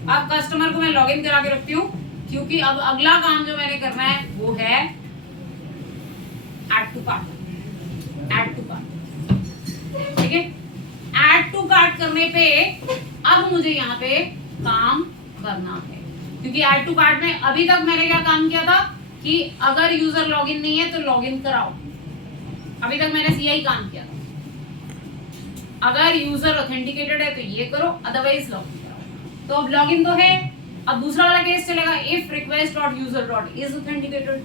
अब कस्टमर को मैं लॉगिन करा के रखती हूँ, क्योंकि अब अगला काम जो मैंने करना है वो है add to cart. Add to cart, ठीक है। ऐड टू कार्ट करने पे अब मुझे यहाँ पे काम करना है, क्योंकि ऐड टू कार्ट में अभी तक मैंने क्या काम किया था कि अगर यूजर लॉगिन नहीं है तो लॉगिन कराओ, अभी तक मैंने यही काम किया था। अगर यूजर ऑथेंटिकेटेड है तो ये करो, अदरवाइज लॉगिन कराओ। तो अब लॉगिन तो है, अब दूसरा वाला केस चलेगा, if request dot user dot is authenticated.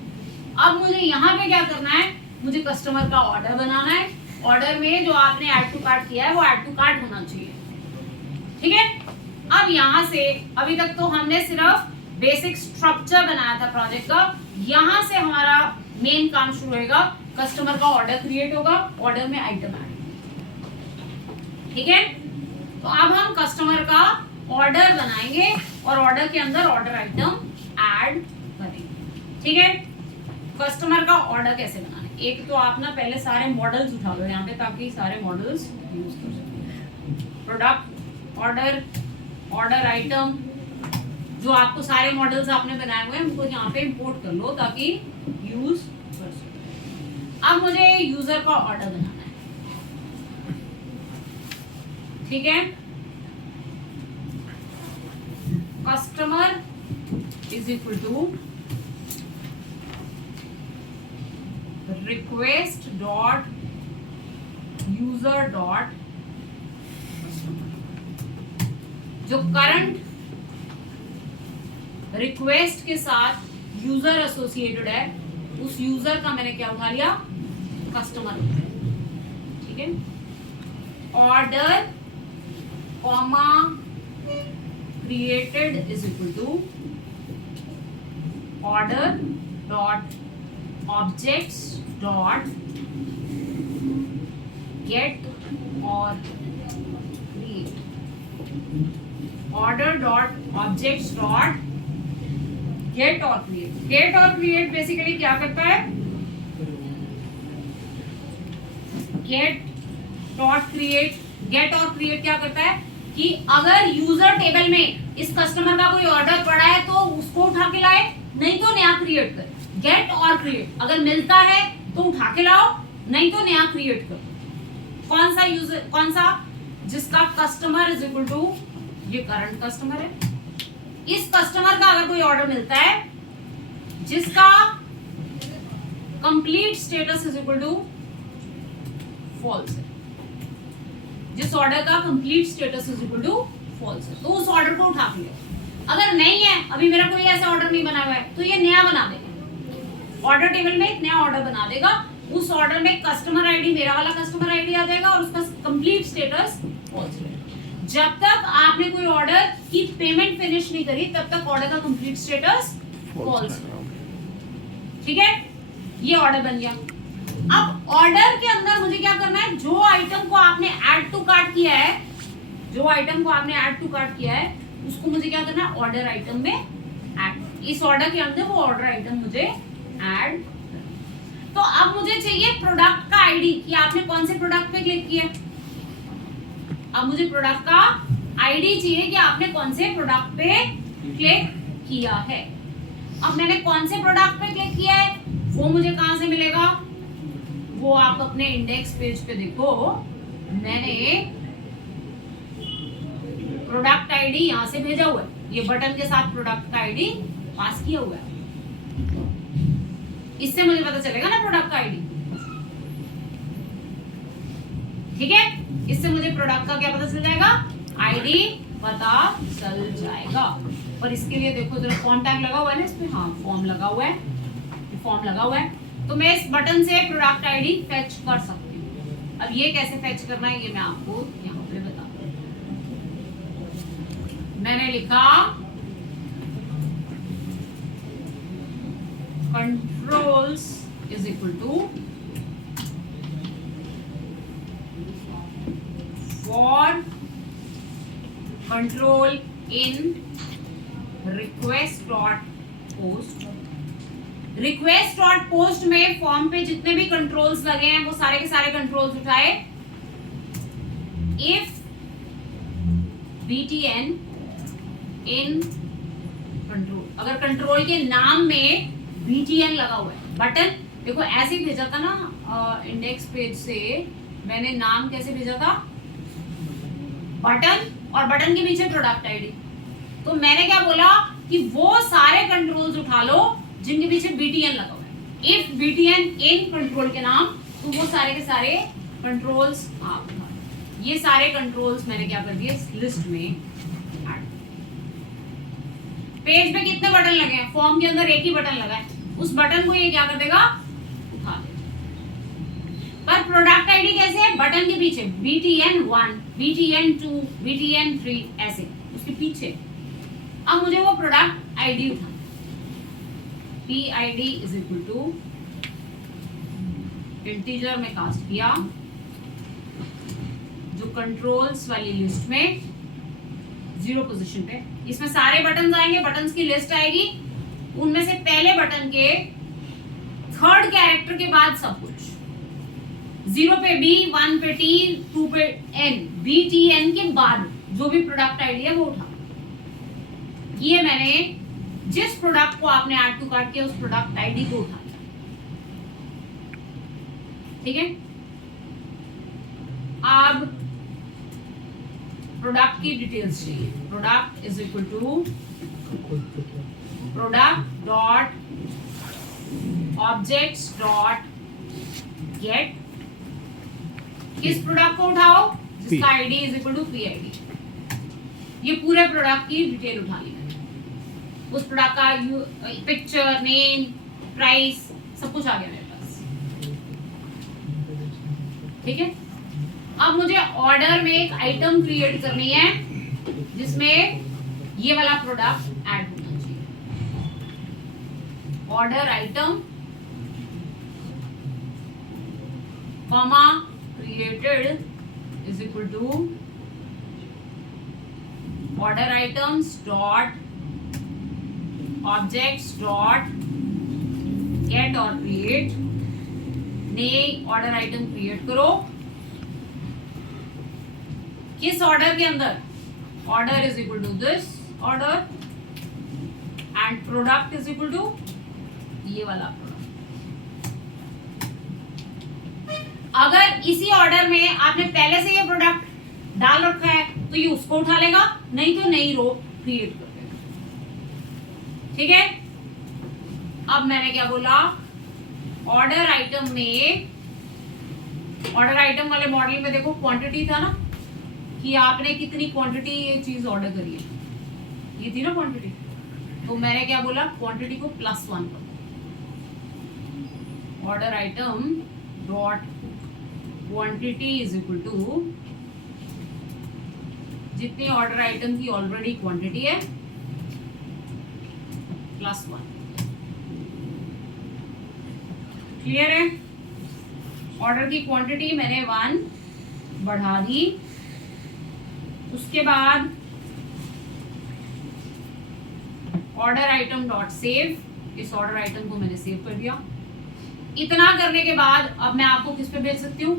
अब मुझे यहाँ पे क्या करना है, मुझे कस्टमर का ऑर्डर बनाना है, ऑर्डर में जो आपने ऐड टू कार्ट किया है वो ऐड टू कार्ट होना चाहिए, ठीक है। अब यहाँ से अभी तक तो हमने सिर्फ बेसिक स्ट्रक्चर बनाया था प्रोजेक्ट का, यहाँ से हमारा मेन काम शुरू होगा, कस्टमर का ऑर्डर क्रिएट होगा, ऑर्डर में आइटम ऐड, ठीक है। तो अब हम कस्टमर का ऑर्डर बनाएंगे और ऑर्डर के अंदर ऑर्डर आइटम ऐड करेंगे, ठीक है। कस्टमर का ऑर्डर कैसे बनाना है, एक तो आप ना पहले सारे मॉडल्स उठा लो यहाँ पे, ताकि सारे मॉडल्स यूज कर सकें। प्रोडक्ट, ऑर्डर, ऑर्डर आइटम, जो आपको सारे मॉडल्स आपने बनाए हुए हैं उनको यहाँ पे इंपोर्ट कर लो ताकि यूज कर सको। अब मुझे यूजर का ऑर्डर बनाना है, ठीक है। Customer is equal to request dot user dot जो करंट रिक्वेस्ट के साथ यूजर एसोसिएटेड है उस यूजर का मैंने क्या उठा लिया, कस्टमर, ठीक है। Order comma created is equal to order dot objects dot get और create, order dot objects dot get और क्रिएट। गेट और क्रिएट बेसिकली क्या करता है, गेट डॉट क्रिएट, गेट और क्रिएट क्या करता है कि अगर यूजर टेबल में इस कस्टमर का कोई ऑर्डर पड़ा है तो उसको उठा के लाए, नहीं तो नया क्रिएट करे। गेट और क्रिएट, अगर मिलता है तो उठा के लाओ, नहीं तो नया क्रिएट करो। कौन सा यूजर, कौन सा, जिसका कस्टमर इज इक्वल टू, ये करंट कस्टमर है, इस कस्टमर का अगर कोई ऑर्डर मिलता है जिसका complete status is equal to false है, जिस ऑर्डर का complete status is equal to false है, तो उस ऑर्डर को उठा के लो। अगर नहीं है, अभी मेरा कोई ऐसा ऑर्डर नहीं बना हुआ है, तो ये नया बना देगा, ऑर्डर टेबल में एक नया ऑर्डर बना देगा। उस ऑर्डर में कस्टमर आईडी, मेरा वाला कस्टमर आईडी आ जाएगा और उसका कंप्लीट स्टेटस फॉल्स रहेगा। जब तक आपने कोई ऑर्डर की पेमेंट फिनिश नहीं करी तब तक ऑर्डर का कंप्लीट स्टेटस फॉल्स, ठीक है। ये ऑर्डर बन गया। अब ऑर्डर के अंदर मुझे क्या करना है, जो आइटम को आपने ऐड टू कार्ट किया है, जो आइटम को आपने ऐड टू कार्ट किया है उसको मुझे क्या करना है, ऑर्डर आइटम में ऐड, इस ऑर्डर के अंदर वो ऑर्डर आइटम मुझे ऐड। तो अब मुझे चाहिए प्रोडक्ट का आईडी कि आपने कौन से प्रोडक्ट पे क्लिक किया। अब मुझे प्रोडक्ट का आईडी चाहिए कि आपने कौन से प्रोडक्ट पे क्लिक किया है। अब मैंने कौन से प्रोडक्ट पे क्लिक किया है वो मुझे कहां से मिलेगा, वो आप अपने इंडेक्स पेज पे देखो, मैंने प्रोडक्ट आईडी यहां से भेजा हुआ है, ये बटन के साथ प्रोडक्ट का आईडी पास किया हुआ है, इससे मुझे पता चलेगा ना प्रोडक्ट का आईडी, ठीक है। इससे मुझे प्रोडक्ट का क्या पता चल जाएगा, आईडी पता चल जाएगा। पर इसके लिए देखो जरा फॉर्म टैग लगा हुआ है ना इसमें, हाँ फॉर्म लगा हुआ है, फॉर्म लगा हुआ है, तो मैं इस बटन से प्रोडक्ट आईडी फेच कर सकती हूँ। अब ये कैसे फेच करना है ये मैं आपको यहाँ पे बताती हूँ। मैंने लिखा controls is equal to for control in request dot post. Request dot post में फॉर्म पे जितने भी कंट्रोल्स लगे हैं वो सारे के सारे कंट्रोल्स उठाए। इफ BTN इन कंट्रोल, अगर कंट्रोल के नाम में BTN लगा हुआ है, बटन देखो ऐसे भेजा था ना इंडेक्स पेज से, मैंने नाम कैसे भेजा था बटन और बटन के पीछे प्रोडक्ट आईडी। तो मैंने क्या बोला कि वो सारे कंट्रोल्स उठा लो जिनके पीछे BTN लगा हुआ है। इफ BTN इन कंट्रोल के नाम, तो वो सारे के सारे कंट्रोल्स आप उठा लो। ये सारे कंट्रोल्स मैंने क्या कर दिए इस लिस्ट में ऐड। पेज पे कितने बटन लगे हैं, फॉर्म के अंदर एक ही बटन लगा है, उस बटन को ये क्या कर देगा उठा देगा। पर प्रोडक्ट आईडी कैसे है, बटन के पीछे BTN1 BTN2 BTN3 ऐसे उसके पीछे। अब मुझे वो प्रोडक्ट आईडी उठाना, PID is equal to integer में कास्ट किया, जो कंट्रोल्स वाली लिस्ट में 0 पोजीशन पे, इसमें सारे बटन आएंगे, बटन्स की लिस्ट आएगी, उनमें से पहले बटन के 3rd कैरेक्टर के बाद सब कुछ, 0 पे B, 1 पे T, 2 पे N, BTN के बाद जो भी प्रोडक्ट आईडी है वो उठा। ये मैंने जिस प्रोडक्ट को आपने ऐड टू कार्ट किया उस प्रोडक्ट आईडी को उठा लिया, ठीक है। अब प्रोडक्ट की डिटेल्स चाहिए, product is equal to product dot objects dot get. किस प्रोडक्ट को उठाओ जिसका ID is equal to PID। ये पूरे प्रोडक्ट की डिटेल उठा ली, उस प्रोडक्ट का पिक्चर, नेम, प्राइस, सब कुछ आ गया मेरे पास, ठीक है। अब मुझे ऑर्डर में एक आइटम क्रिएट करनी है जिसमें ये वाला प्रोडक्ट ऐड होना चाहिए। Order item comma created is equal to order items dot objects dot get और क्रिएट। नए ऑर्डर आइटम क्रिएट करो, किस ऑर्डर के अंदर, order is equal to this order and product is equal to ये वाला प्रोडक्ट। अगर इसी ऑर्डर में आपने पहले से ये प्रोडक्ट डाल रखा है तो ये उसको उठा लेगा, नहीं तो नई रो क्रिएट कर देगा, ठीक है। अब मैंने क्या बोला, ऑर्डर आइटम में, ऑर्डर आइटम वाले मॉडल में देखो क्वांटिटी था ना कि आपने कितनी क्वांटिटी ये चीज ऑर्डर करी है, ये थी ना क्वांटिटी। तो मैंने क्या बोला, क्वांटिटी को +1 कर, order item dot quantity is equal to जितनी ऑर्डर आइटम की ऑलरेडी क्वांटिटी है +1। क्लियर है। ऑर्डर की क्वांटिटी मैंने 1 बढ़ा दी, उसके बाद ऑर्डर आइटम डॉट सेव, इस ऑर्डर आइटम को मैंने सेव कर दिया। इतना करने के बाद अब मैं आपको किस पे भेज सकती हूँ,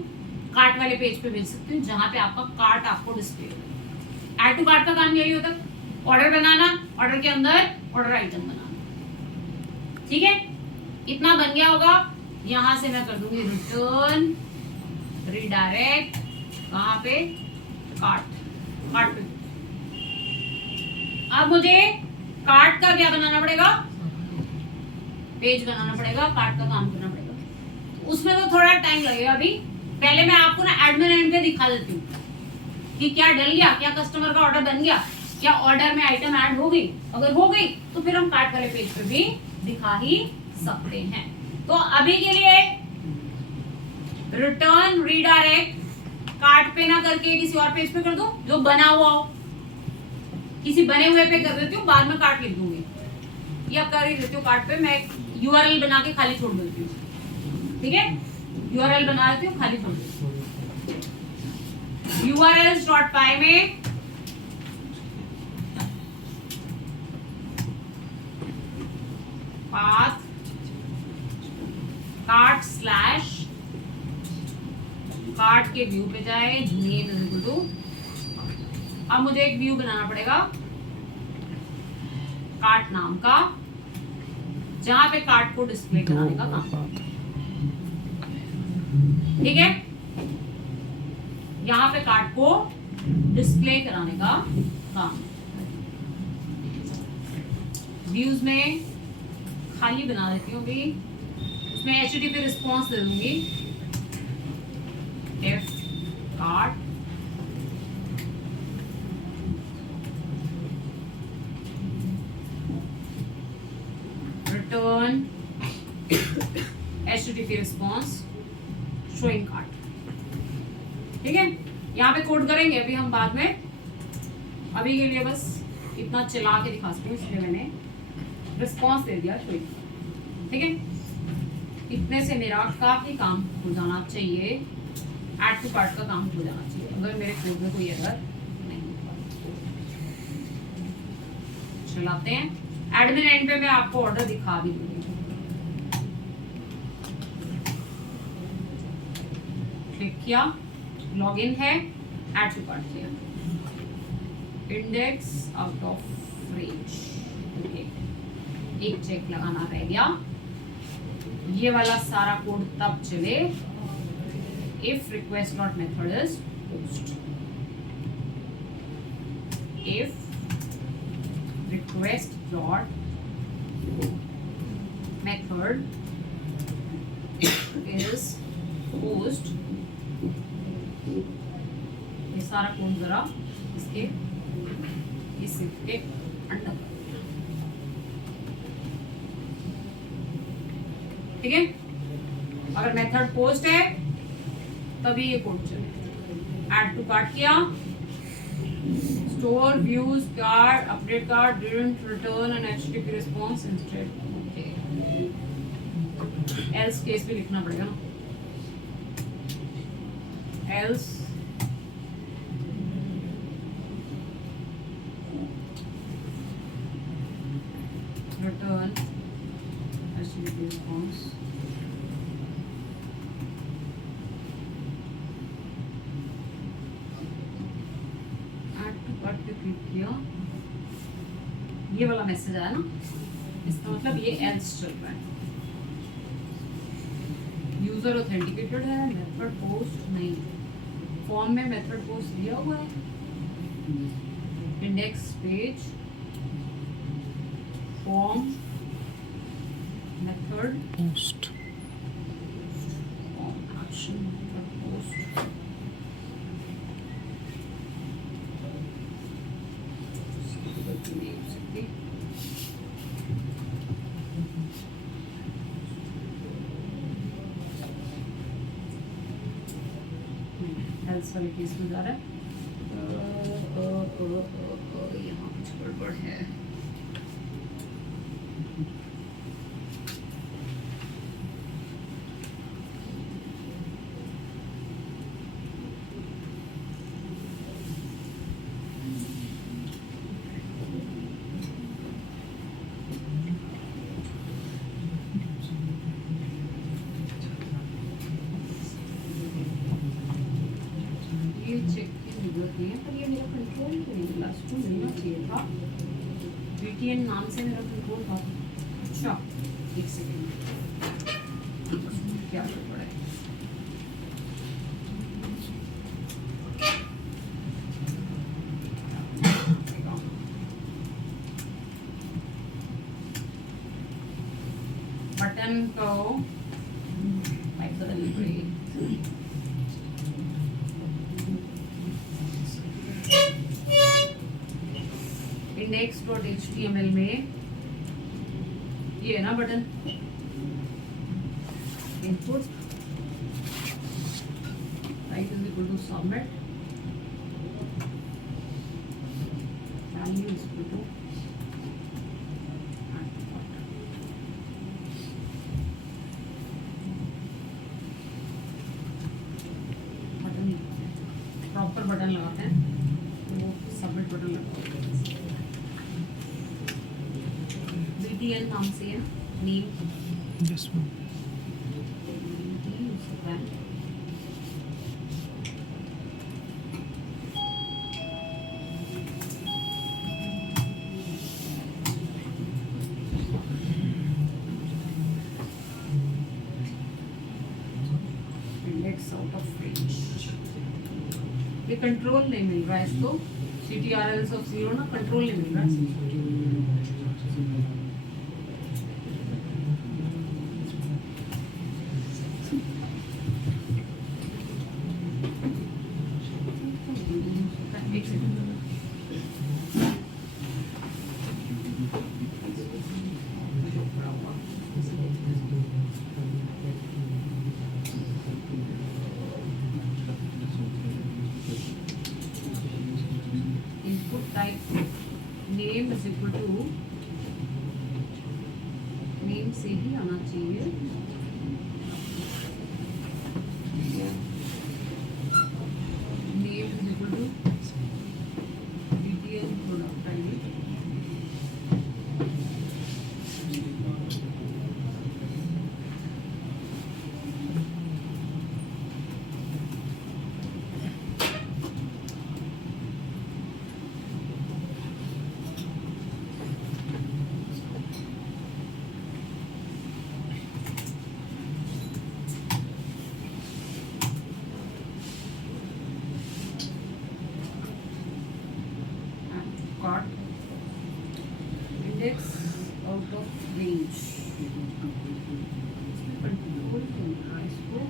कार्ट वाले पेज पे भेज सकती हूँ जहां पे आपका कार्ट आपको डिस्प्ले होगा। ऐड टू कार्ट का काम यही होता है, ऑर्डर बनाना, ऑर्डर के अंदर ऑर्डर आइटम बनाना, ठीक है। इतना बन गया होगा, यहां से मैं कर दूंगी रिटर्न रिडायरेक्ट, कहां पे, कार्ट पे। अब मुझे कार्ट का क्या बनाना पड़ेगा, पेज बनाना पड़ेगा, कार्ट का काम करना पड़ेगा। उसमें तो थोड़ा टाइम लगेगा, अभी पहले मैं आपको ना एडमिन एंड पे दिखा देती हूँ कि क्या डल गया, क्या कस्टमर का ऑर्डर बन गया, क्या ऑर्डर में आइटम ऐड हो गई। अगर हो गई तो फिर हम कार्ट वाले पेज पे भी दिखा ही सकते हैं। तो अभी के लिए रिटर्न रीडायरेक्ट कार्ट पे ना करके किसी और पेज पे कर दो जो बना हुआ हो, किसी बने हुए पे कर देती हूँ, बाद में कार्ट लिख दूंगी या कर ही देती हूँ कार्ट पे, मैं यूआरएल बना के खाली छोड़ देती हूँ। ठीक है, यूआरएल बना देती हूँ, खाली छोड़ देती हूँ। urls.py में path कार्ट स्लैश कार्ट के व्यू पे जाए, नेम इज इक्वल टू, अब मुझे एक व्यू बनाना पड़ेगा कार्ट नाम का, जहां पे कार्ट को डिस्प्ले कराने का काम। ठीक है, यहां पे कार्ट को डिस्प्ले कराने का काम। व्यूज में खाली बना देती हूँ अभी, उसमें HTTP रिस्पॉन्स दे दूंगी, if cart return HTTP response showing cart। ठीक है, यहाँ पे कोड करेंगे अभी हम बाद में, अभी के लिए बस इतना चला के दिखा सकती हूँ, इसलिए मैंने रिस्पॉन्स दे दिया शोइंग। ठीक है, इतने से मेरा काफी काम हो जाना चाहिए, ऐड टू कार्ट का काम हो जाना चाहिए, अगर मेरे कोड में कोई एरर नहीं होगा। चलाते हैं, एडमिन एंड पे मैं आपको ऑर्डर दिखा भी दूंगी। क्लिक किया, लॉगिन है, ऐड टू कार्ट किया, index out of range. Okay, एक चेक लगाना रह गया, ये वाला सारा कोड तब चले if request dot method is post, if request dot method is post, ये सारा कोड जरा इसके इस के अंडर। ठीक है, अगर मेथड पोस्ट है तभी ये कोड चले। ऐड टू कार्ट किया, store views cart update cart didn't return an HTTP response instead. Okay, else case भी लिखना पड़ेगा ना, एल्स रिटर्न HTTP रिस्पांस। किया, ये वाला मैसेज आया ना, इसका मतलब ये एल्स चल रहा है। यूजर ऑथेंटिकेटेड है, मेथड पोस्ट नहीं, फॉर्म में मेथड पोस्ट दिया हुआ है, index page form method post form action method post. Health वाले केस में जा रहा है, यहाँ कुछ गड़बड़ है। VTN नाम से मेरा कंट्रोल था। अच्छा, एक सेकेंड, क्या गड़बड़ है? बटन को लाइक बदलनी पड़ेगी। index.html में ये है ना button, input type is equal to submit, value is equal to proper button लगाते हैं, तो सबमिट बटन लगाते हैं। BTL नाम से है, name Yes, ma'am. Index out of range, ये कंट्रोल नहीं मिल रहा है इसको, CTRLs ऑफ 0 ना, कंट्रोल नहीं मिल रहा है। एक second, input type name is equal to name से ही आना चाहिए, name is equal to BTL product ID, cart, index out of range, control करना इसको,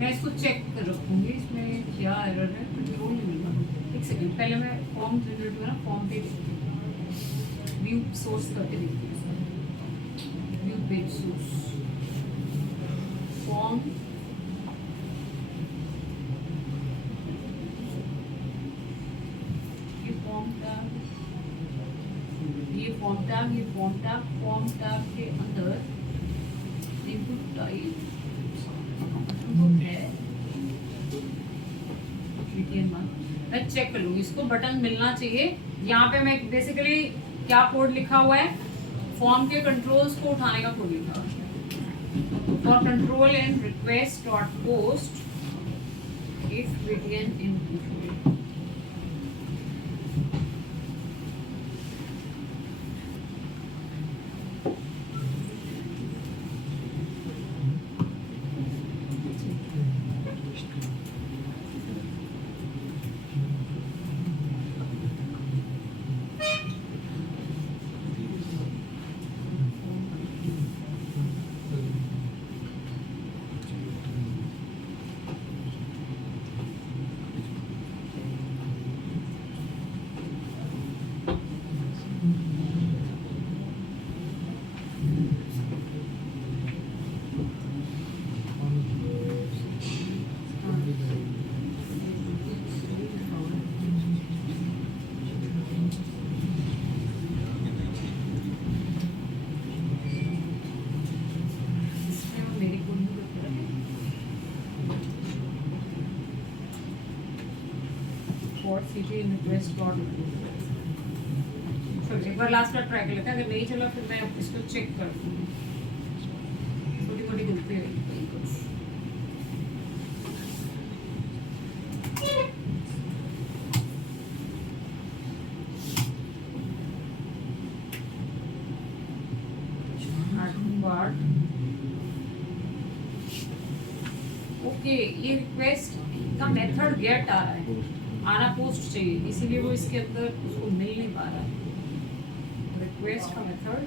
मैं इसको चेक कर रखूंगी इसमें क्या एरर है, कंट्रोल नहीं मिल रहा। एक सेकंड, पहले मैं फॉर्म जनरेट हुआ ना, फॉर्म पे व्यू सोर्स करके देखती हूँ, व्यू पेज सोर्स फॉर्म, ये फॉर्म टैग, ये फॉर्म टैग, ये फॉर्म टैग, फॉर्म टैग के अंदर इनपुट टाइप है मैं चेक कर लूंगी, इसको बटन मिलना चाहिए। यहाँ पे मैं बेसिकली क्या कोड लिखा हुआ है, फॉर्म के कंट्रोल्स को उठाने का कोड लिखा हुआ है, for control and request dot post if BTN in control, CTN request dot, एक बार लास्ट बार ट्राई कर लेते हैं, अगर नहीं चला फिर मैं इसको चेक कर दूँगी, छोटी मोटी गलती है कुछ। ओके, ये रिक्वेस्ट का मेथड गेट आ रहा है, आना पोस्ट चाहिए, इसीलिए वो इसके अंदर उसको मिल नहीं पा रहा है, रिक्वेस्ट का मेथड।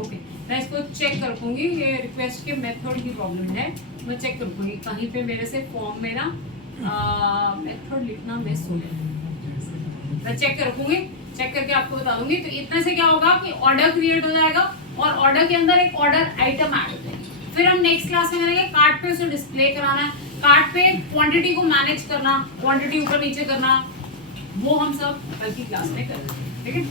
ओके, मैं इसको चेक कर रखूँगी, ये रिक्वेस्ट के मेथड की प्रॉब्लम है, मैं चेक कर रखूँगी कहीं पे मेरे से फॉर्म में ना मेथड लिखना मिस हो गया, मैं चेक कर रखूंगी, चेक करके आपको बता दूंगी। तो इतने से क्या होगा कि ऑर्डर क्रिएट हो जाएगा और ऑर्डर के अंदर एक ऑर्डर आइटम ऐड हो जाएगी। फिर हम नेक्स्ट क्लास में करेंगे कार्ट पे उसे डिस्प्ले कराना है, कार्ट पे क्वांटिटी को मैनेज करना, क्वांटिटी ऊपर नीचे करना, वो हम सब कल की क्लास में करेंगे। ठीक है।